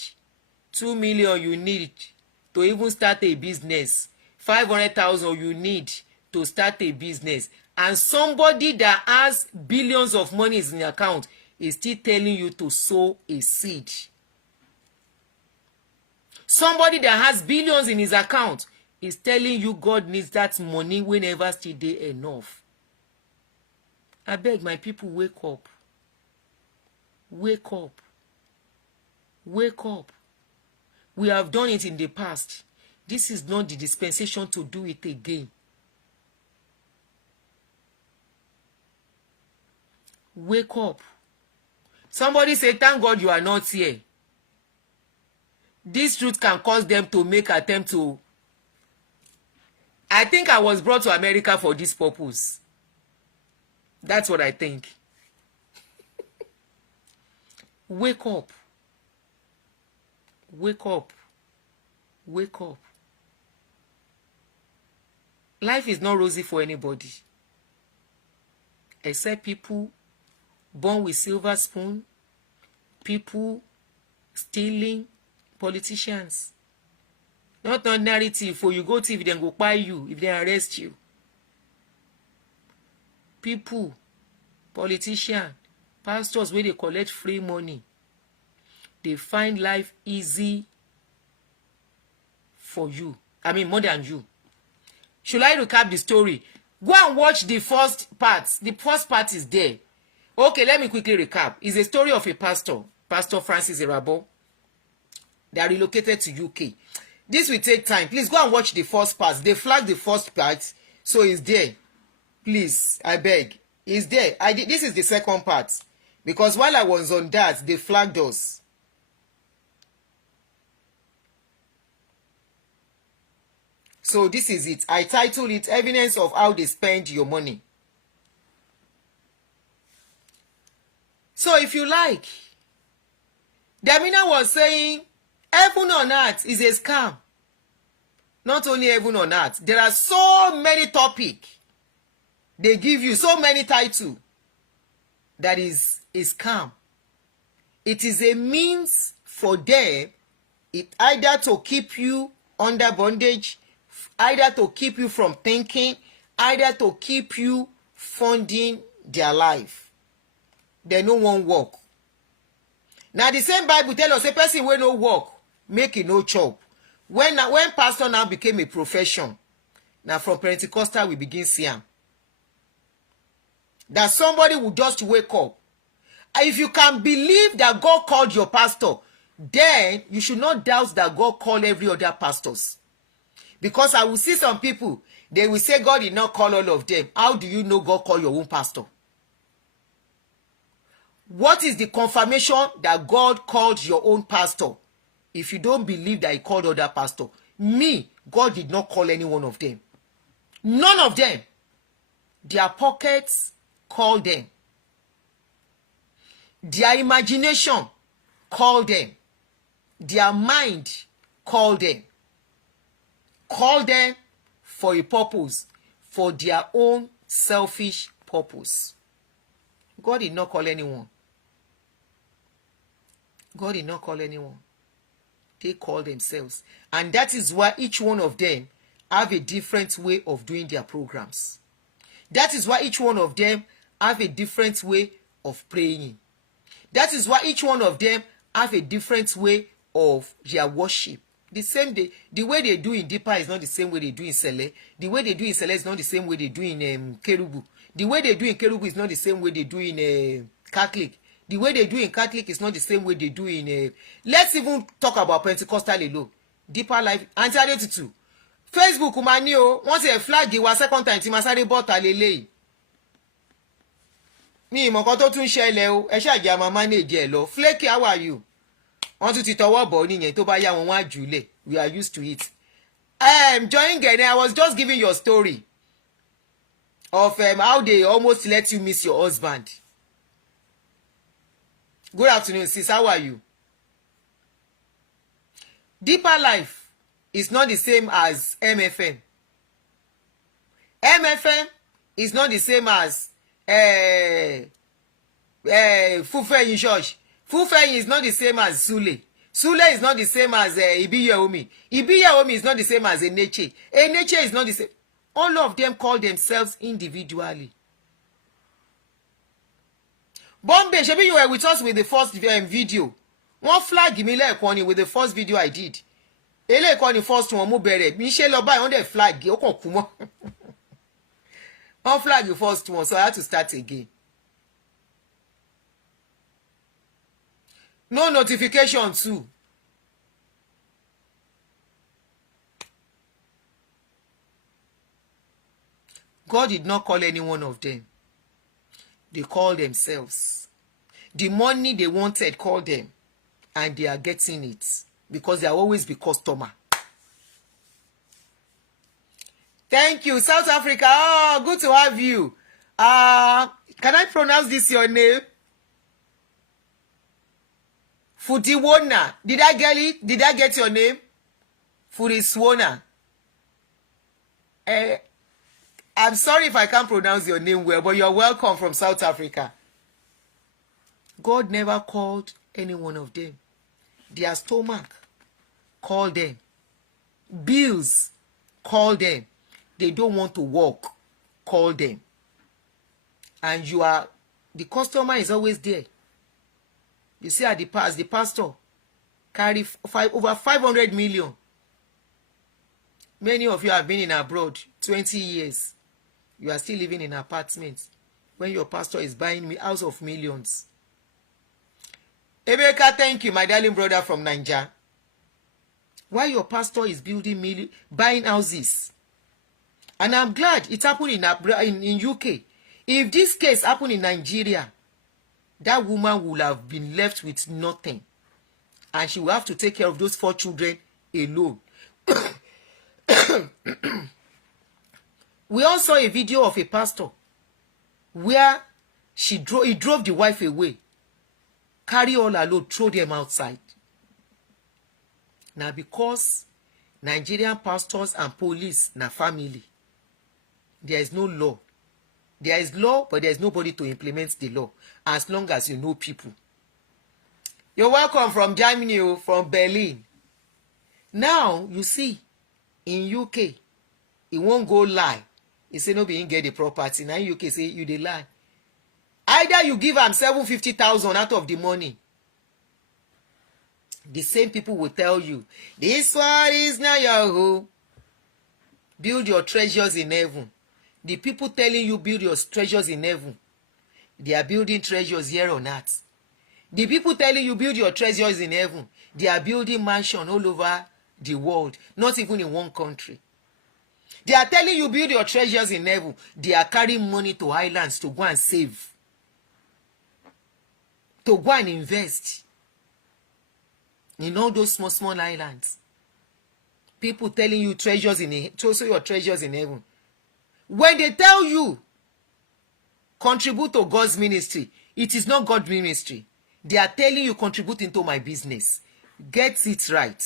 2 million you need to even start a business, 500,000 you need to start a business. And somebody that has billions of money in your account is still telling you to sow a seed. Somebody that has billions in his account is telling you God needs that money whenever still dey enough. I beg my people, wake up. Wake up. Wake up. We have done it in the past. This is not the dispensation to do it again. Wake up. Somebody say, thank God you are not here. This truth can cause them to make attempt to. I think I was brought to America for this purpose. That's what I think. Wake up. Wake up. Wake up. Life is not rosy for anybody. Except people born with silver spoon, people stealing, politicians. Not on narrative for you go thief, then go buy you if they arrest you. People, politicians, pastors where they collect free money. They find life easy for you. I mean, more than you. Should I recap the story? Go and watch the first part. The first part is there. Okay, let me quickly recap. It's a story of a pastor, Pastor Francis Irabo, that relocated to UK. This will take time. Please go and watch the first part. They flagged the first part, so it's there. Please, I beg. It's there. This is the second part. Because while I was on that, they flagged us. So this is it. I titled it Evidence of How They Spend Your Money. So if you like, Damina was saying, heaven on earth is a scam. Not only heaven on earth. There are so many topics They give you so many titles that is scam. It is a means for them, it either to keep you under bondage, either to keep you from thinking, either to keep you funding their life. They no one work. Now the same Bible tell us a person wey no work make e no chop. When pastor now became a profession, now from Pentecostal we begin see am. That somebody will just wake up. If you can believe that God called your pastor, then you should not doubt that God called every other pastors. Because I will see some people, they will say God did not call all of them. How do you know God called your own pastor? What is the confirmation that God called your own pastor? If you don't believe that he called other pastor, me, God did not call any one of them. None of them. Their pockets called them. Their imagination called them. Their mind called them. Called them for a purpose, for their own selfish purpose. God did not call anyone. God did not call anyone. They call themselves. And that is why each one of them have a different way of doing their programs. That is why each one of them have a different way of praying. That is why each one of them have a different way of their worship. The same day, the way they do in Deeper is not the same way they do in Sele. The way they do in Sele is not the same way they do in Kerubu. The way they do in Kerubu is not the same way they do in Catholic. The way they do in Catholic is not the same way they do in... Let's even talk about Pentecostal alone. Deeper Life. Aunty Adunni. Facebook ma ní o. Wọ́n ti flag wa second time tí ma sáré bọ́ta lélẹ́yìí. Mi ìmọ̀ kan tó tún ṣẹlẹ̀ o. Ẹ ṣàjẹ́ àmà manage ẹ̀ lọ. Flaky, how are you? Wọ́n tún ti tọwọ́ bọ̀ nìyẹn tó bá yá wọn wá jùlẹ̀. We are used to it. Join Gene, I was just giving your story of how they almost let you miss your husband. Good afternoon, sis. How are you? Deeper Life is not the same as MFM. MFM is not the same as Fufeyin Church. Fufeyin is not the same as Sule. Sule is not the same as Ibiyeomi. Ibiyeomi is not the same as Eneche. Eneche is not the same. All of them call themselves individually. Bombay, shebi you were with us with the first video. One flag me lẹ́ẹ̀kan with the first video I did. Eléèkan ni first one mo bẹ̀rẹ̀. Mi ṣe lọ báyìí on the flag ó kàn kú mọ́. One flag the first one, so I had to start again. No notification too. God did not call any one of them. They call themselves. The money they wanted called them, and they are getting it because they will always be customer. Thank you, South Africa. Oh, good to have you. Can I pronounce this your name? Futiwona. Did I get it? Did I get your name? Furiswona. I'm sorry if I can't pronounce your name well, but you're welcome from South Africa. God never called any one of them. Their stomach called them. Bills called them. They don't want to work. Call them. And the customer is always there. You see at the past, the pastor carry over 500 million. Many of you have been in abroad 20 years. You are still living in apartments when your pastor is buying me house of millions. Emeka, thank you, my darling brother from Nigeria. Why your pastor is buying houses? And I'm glad it happened in UK. If this case happened in Nigeria, that woman would have been left with nothing. And she will have to take care of those 4 children alone. We all saw a video of a pastor where he drove the wife away, carry all her load, throw them outside. Now because Nigerian pastors and police na family, there is no law There is law, but there is nobody to implement the law as long as you know people. You're welcome from Germany, from Berlin. Now, you see, in UK, he won't go lie. He say no be him get the property. Now UK say you dey lie. Either you give am 750,000 out of the money. The same people will tell you, this one is not your home. Build your treasures in heaven. The people telling you build your treasures in heaven, they are building treasures here on earth. The people telling you build your treasures in heaven, they are building mansions all over the world, not even in one country. They are telling you build your treasures in heaven, they are carrying money to islands to go and save, to go and invest in all those small islands. People telling you treasures in also your treasures in heaven. When they tell you contribute to God's ministry, it is not God's ministry. They are telling you contribute into my business. Get it right.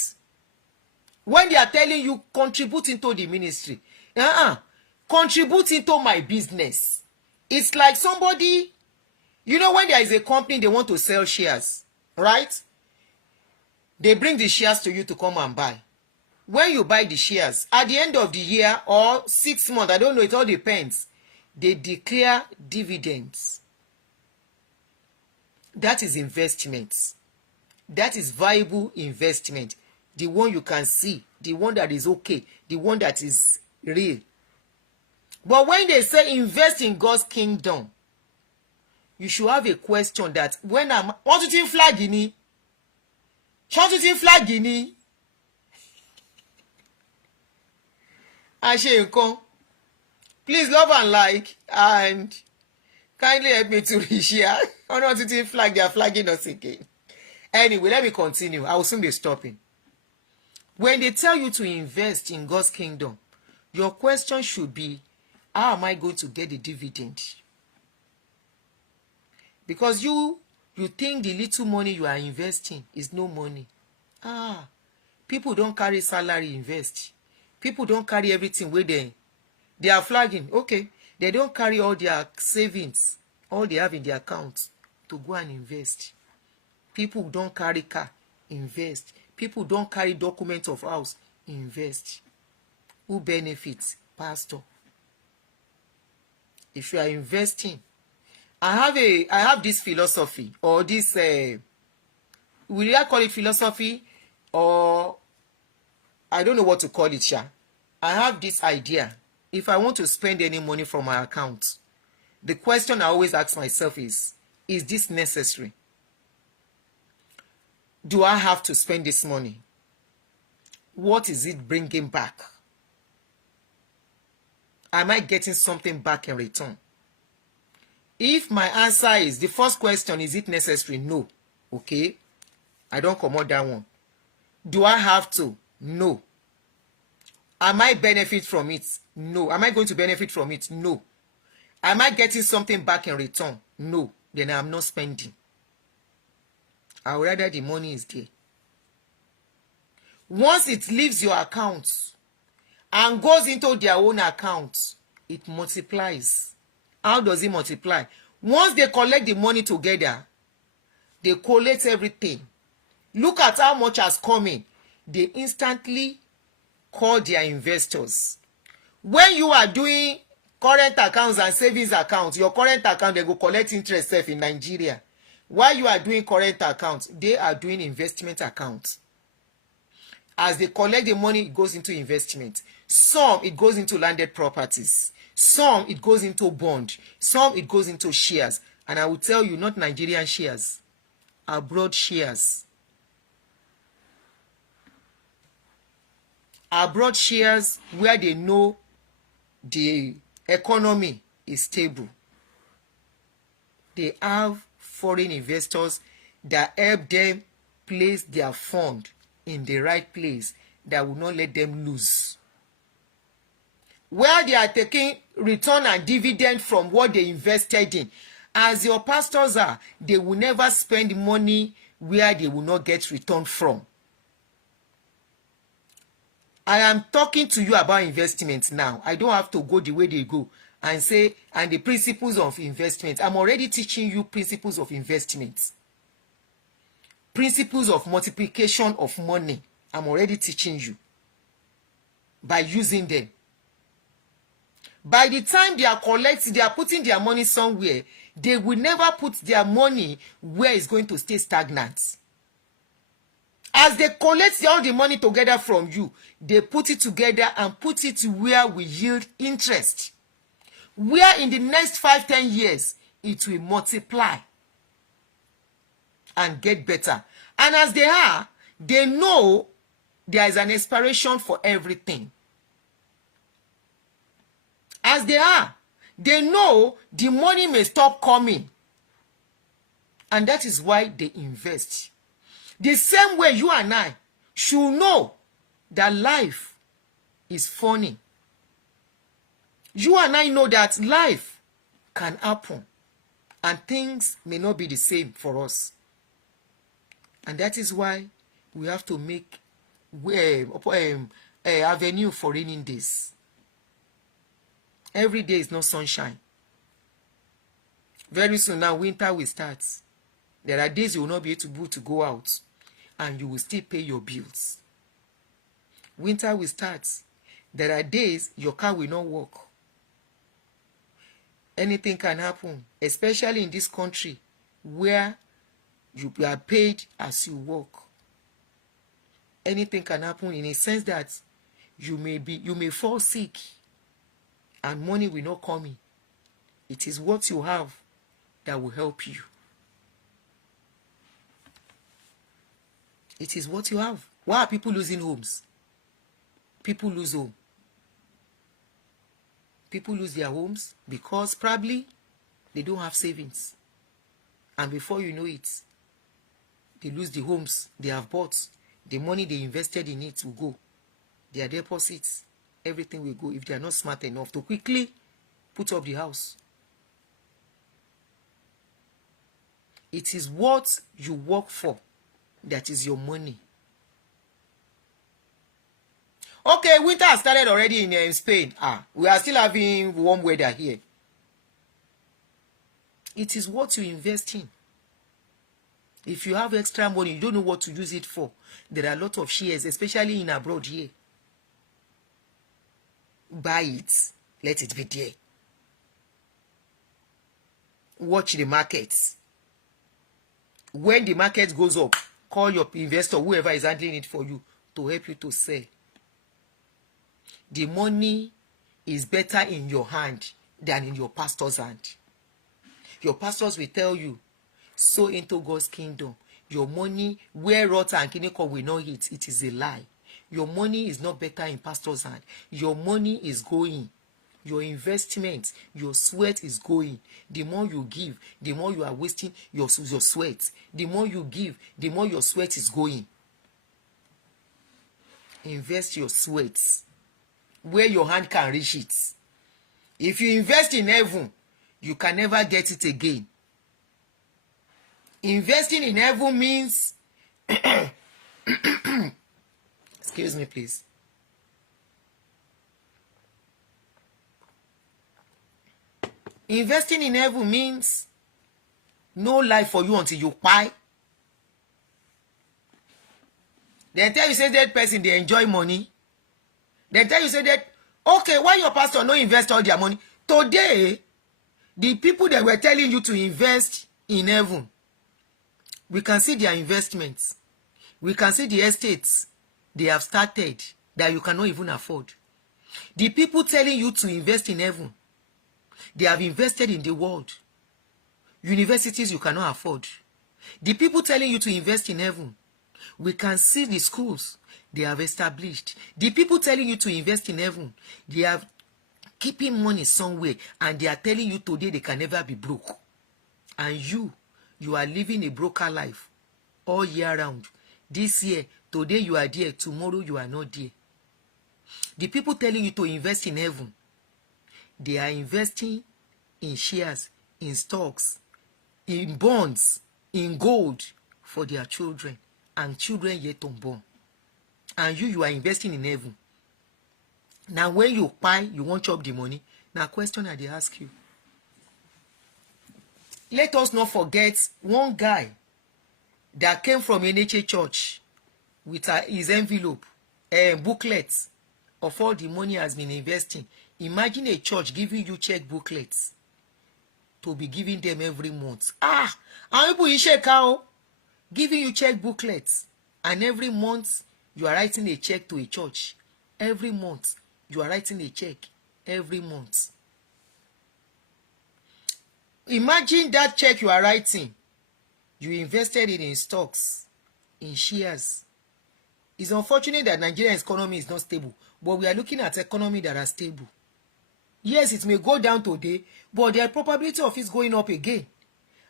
When they are telling you contribute into the ministry, contribute into my business. It's like somebody, you know, when there is a company, they want to sell shares, right? They bring the shares to you to come and buy. When you buy the shares, at the end of the year or 6 months, I don't know, it all depends, they declare dividends. That is investments. That is viable investment. The one you can see, the one that is okay, the one that is real. But when they say invest in God's kingdom, you should have a question that when I'm want to flag in flag please love and like and kindly help me to reshare. I don't want to flag, they are flagging us again. Anyway, let me continue. I will soon be stopping. When they tell you to invest in God's kingdom, your question should be, how am I going to get the dividend? Because you think the little money you are investing is no money. People don't carry salary invest. People don't carry everything with them. They are flagging. Okay. They don't carry all their savings, all they have in their accounts to go and invest. People don't carry car, invest. People don't carry documents of house, invest. Who benefits? Pastor. If you are investing, I have this philosophy, or this will I call it philosophy, or I don't know what to call it, Sha. I have this idea. If I want to spend any money from my account, the question I always ask myself is this necessary? Do I have to spend this money? What is it bringing back? Am I getting something back in return? If my answer is, the first question, is it necessary? No. Okay. I don't come out that one. Do I have to? No. Am I benefit from it? No. Am I going to benefit from it? No. Am I getting something back in return? No. Then I'm not spending. I would rather the money is there. Once it leaves your account and goes into their own account, it multiplies. How does it multiply? Once they collect the money together, they collect everything. Look at how much has come in. They instantly call their investors. When you are doing current accounts and savings accounts, your current account, they go collect interest safe in Nigeria. While you are doing current accounts, they are doing investment accounts. As they collect the money, it goes into investment. Some, it goes into landed properties. Some, it goes into bond. Some, it goes into shares. And I will tell you, not Nigerian shares, abroad shares. Abroad shares where they know the economy is stable. They have foreign investors that help them place their fund in the right place that will not let them lose. Where they are taking return and dividend from what they invested in. As your pastors are, they will never spend money where they will not get return from. I am talking to you about investments now. I don't have to go the way they go. and say, and the principles of investment. I'm already teaching you principles of investment. Principles of multiplication of money. I'm already teaching you by using them. By the time they are putting their money somewhere, they will never put their money where it's going to stay stagnant. As they collect all the money together from you, they put it together and put it where we yield interest. Where in the next 5-10 years, it will multiply and get better. And as they know there is an expiration for everything. As they know the money may stop coming. And that is why they invest. The same way you and I should know that life is funny. You and I know that life can happen and things may not be the same for us. And that is why we have to make avenue for raining days. Every day is not sunshine. Very soon now, winter will start. There are days you will not be able to go out and you will still pay your bills. Winter will start. There are days your car will not work. Anything can happen, especially in this country where you are paid as you work. Anything can happen in a sense that you may fall sick and money will not come in. It is what you have that will help you. It is what you have. Why are people losing homes? People lose home. People lose their homes because probably they don't have savings. And before you know it, they lose the homes they have bought. The money they invested in it will go. Their deposits, everything will go if they are not smart enough to quickly put up the house. It is what you work for that is your money. Okay, winter has started already in Spain. We are still having warm weather here. It is what you invest in. If you have extra money, you don't know what to use it for. There are a lot of shares, especially in abroad here. Buy it. Let it be there. Watch the markets. When the market goes up, call your investor, whoever is handling it for you, to help you to sell. The money is better in your hand than in your pastor's hand. Your pastors will tell you, sow into God's kingdom. Your money, where rot and kiniko will not hit, it is a lie. Your money is not better in pastor's hand. Your money is going. Your investment, your sweat is going. The more you give, the more you are wasting your sweat. The more you give, the more your sweat is going. Invest your sweat where your hand can reach it. If you invest in heaven, you can never get it again. Investing in heaven means excuse me, please. Investing in heaven means no life for you until you buy. Then tell you say that person they enjoy money. Then tell you say that, okay, why your pastor no invest all their money? Today, the people that were telling you to invest in heaven, we can see their investments. We can see the estates they have started that you cannot even afford. The people telling you to invest in heaven, they have invested in the world. Universities you cannot afford. The people telling you to invest in heaven, we can see the schools they have established. The people telling you to invest in heaven, they are keeping money somewhere and they are telling you today they can never be broke. And you are living a broker life all year round. This year, today you are there, tomorrow you are not there. The people telling you to invest in heaven, they are investing in shares, in stocks, in bonds, in gold for their children and children yet unborn. And you are investing in heaven. Now when you buy, you won't chop the money. Now, question I dey ask you. Let us not forget one guy that came from NHA church with his envelope, booklet of all the money has been investing. Imagine a church giving you check booklets to be giving them every month. And people in Shekau giving you check booklets, and every month you are writing a check to a church. Every month you are writing a check. Every month. Imagine that check you are writing. You invested it in stocks, in shares. It's unfortunate that Nigeria's economy is not stable, but we are looking at economy that are stable. Yes, it may go down today, but there are probability of it going up again.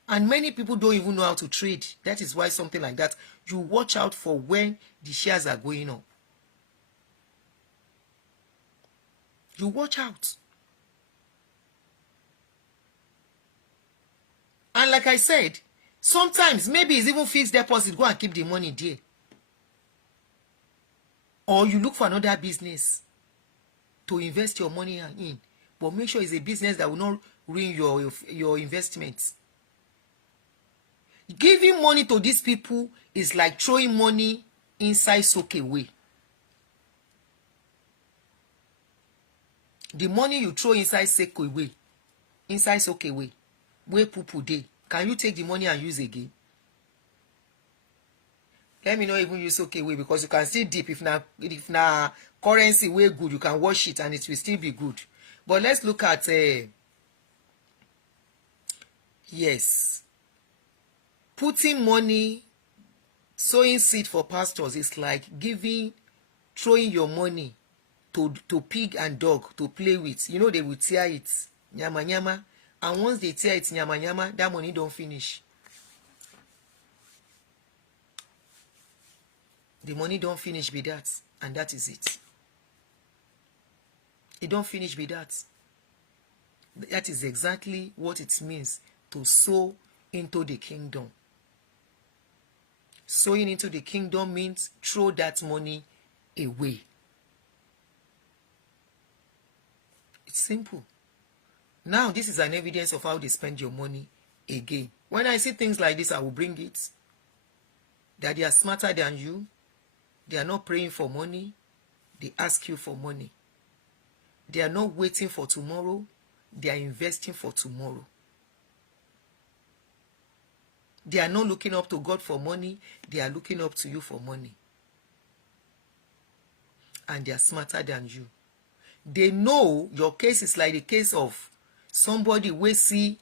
And many people don't even know how to trade. That is why something like that, you watch out for when the shares are going up. You watch out. And like I said, sometimes maybe it's even fixed deposit. Go and keep the money there. Or you look for another business to invest your money in. But make sure it's a business that will not ruin your investments. Giving money to these people is like throwing money inside soak away. The money you throw inside soak away, where people dey, can you take the money and use again? Let me not even use soak away, because you can still dip. If na currency way good, you can wash it and it will still be good. But let's look at yes, putting money, sowing seed for pastors is like throwing your money to pig and dog to play with. You know, they will tear it, nyama nyama, and once they tear it nyama nyama, that money don't finish. The money don't finish with that, and that is it. It don't finish with that. That is exactly what it means to sow into the kingdom. Sowing into the kingdom means throw that money away. It's simple. Now, this is an evidence of how they spend your money again. When I see things like this, I will bring it. That they are smarter than you. They are not praying for money. They ask you for money. They are not waiting for tomorrow. They are investing for tomorrow. They are not looking up to God for money. They are looking up to you for money. And they are smarter than you. They know your case is like the case of somebody we see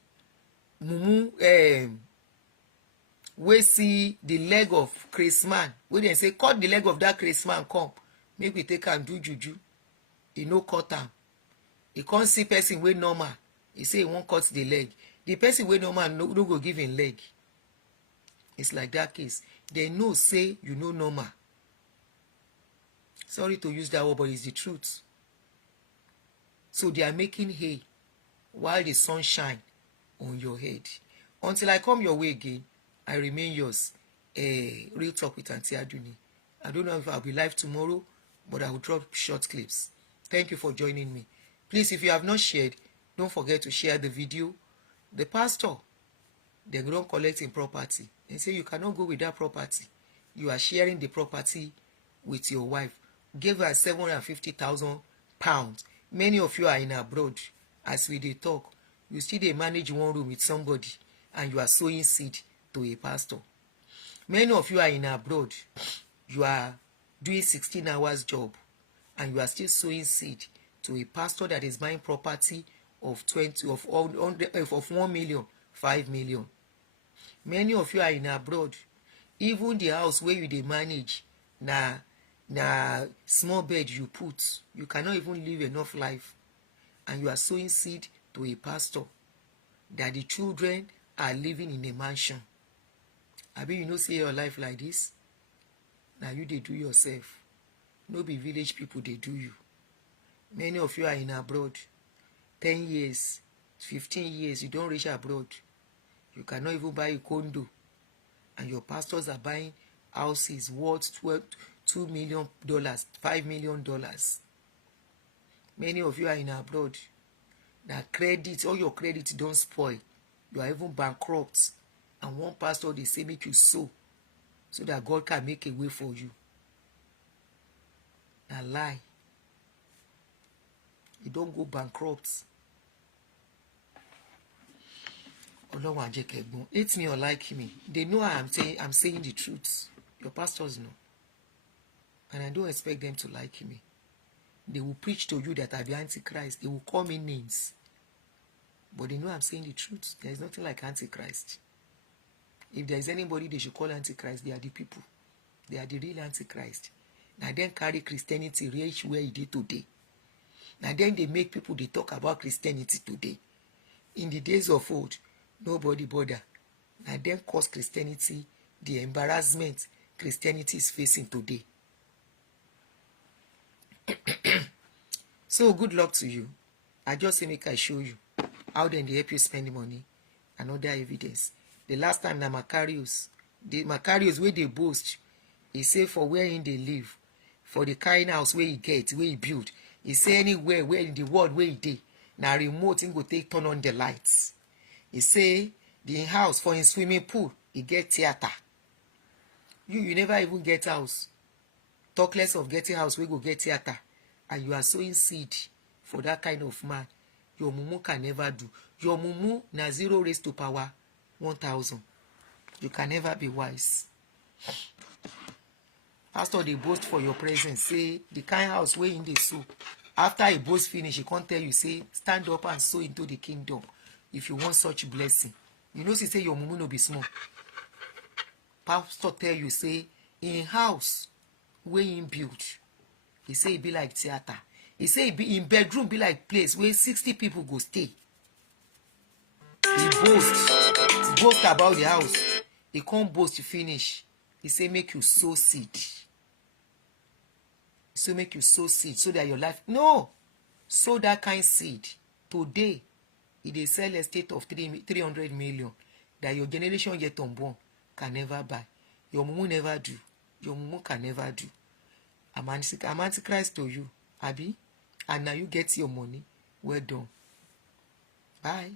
we see the leg of Chris man. We then say, cut the leg of that Chris man, come. Make we take and do juju. He no cut am. He can't see person wey normal. He say he won't cut the leg. The person wey normal no go give him leg. It's like that case. They know say you know normal. Sorry to use that word, but it's the truth. So they are making hay while the sun shine on your head. Until I come your way again, I remain yours. Real Talk with Aunty Adunni. I don't know if I'll be live tomorrow, but I will drop short clips. Thank you for joining me. Please, if you have not shared, don't forget to share the video. The pastor, they don't collect in property. They say you cannot go with that property. You are sharing the property with your wife. Give her 750,000 pounds. Many of you are in abroad. As we dey talk, you still dey manage one room with somebody, and you are sowing seed to a pastor. Many of you are in abroad. You are doing 16 hours job, and you are still sowing seed to a pastor that is buying property of 1 million, 5 million. Many of you are in abroad. Even the house where you dey manage, na small bed you put. You cannot even live enough life, and you are sowing seed to a pastor that the children are living in a mansion. Abi you know say your life like this? Now you dey do yourself. No be village people dey do you. Many of you are in abroad. 10 years, 15 years, you don't reach abroad. You cannot even buy a condo. And your pastors are buying houses worth $2 million, $5 million. Many of you are in abroad. na credit, all your credit don't spoil. You are even bankrupt. And one pastor, they say make you sow so that God can make a way for you. Na lie. You don't go bankrupt. Ọlọ́run á jẹ́ kẹ́ gbọ́n. Hate me or like me, they know I'm saying the truth. Your pastors know. And I don't expect them to like me. They will preach to you that I be Antichrist. They will call me names. But they know I'm saying the truth. There is nothing like Antichrist. If there is anybody they should call Antichrist, they are the people. They are the real Antichrist. Now then carry Christianity reach where it is today. Now then they make people they talk about Christianity today. In the days of old, nobody bother. Now then cause Christianity the embarrassment Christianity is facing today. So good luck to you. I just say make I show you how then they help you spend money and other evidence. The last time na Macarius, the Macarius where they boast, he say for wherein they live, for the kind house where he get, where he build. He say anywhere where in the world where he dey, na remote him go take turn on the lights. He say the house for his swimming pool, he get theater. You never even get house. Talk less of getting house, we go get theater. And you are sowing seed for that kind of man. Your mumu can never do. Your mumu na 0 raised to power 1,000. You can never be wise. Pastor, they boast for your presence. Say the kind house where in the sow. After he boast finish, he can't tell you, say, stand up and sow into the kingdom if you want such blessing. You know, she say your mumu no be small. Pastor tell you, say, in house where in build, he say it be like theater. He say it be in bedroom be like place where 60 people go stay. He boast about the house. He can't boast to finish. He say make you sow seed. So make you sow seed so that your life, no, sow that kind seed. Today, if they sell a state of 300 million that your generation yet unborn can never buy. Your mumu never do. Your mumu can never do. I'm Antichrist to you, Abi, and now you get your money. Well done. Bye.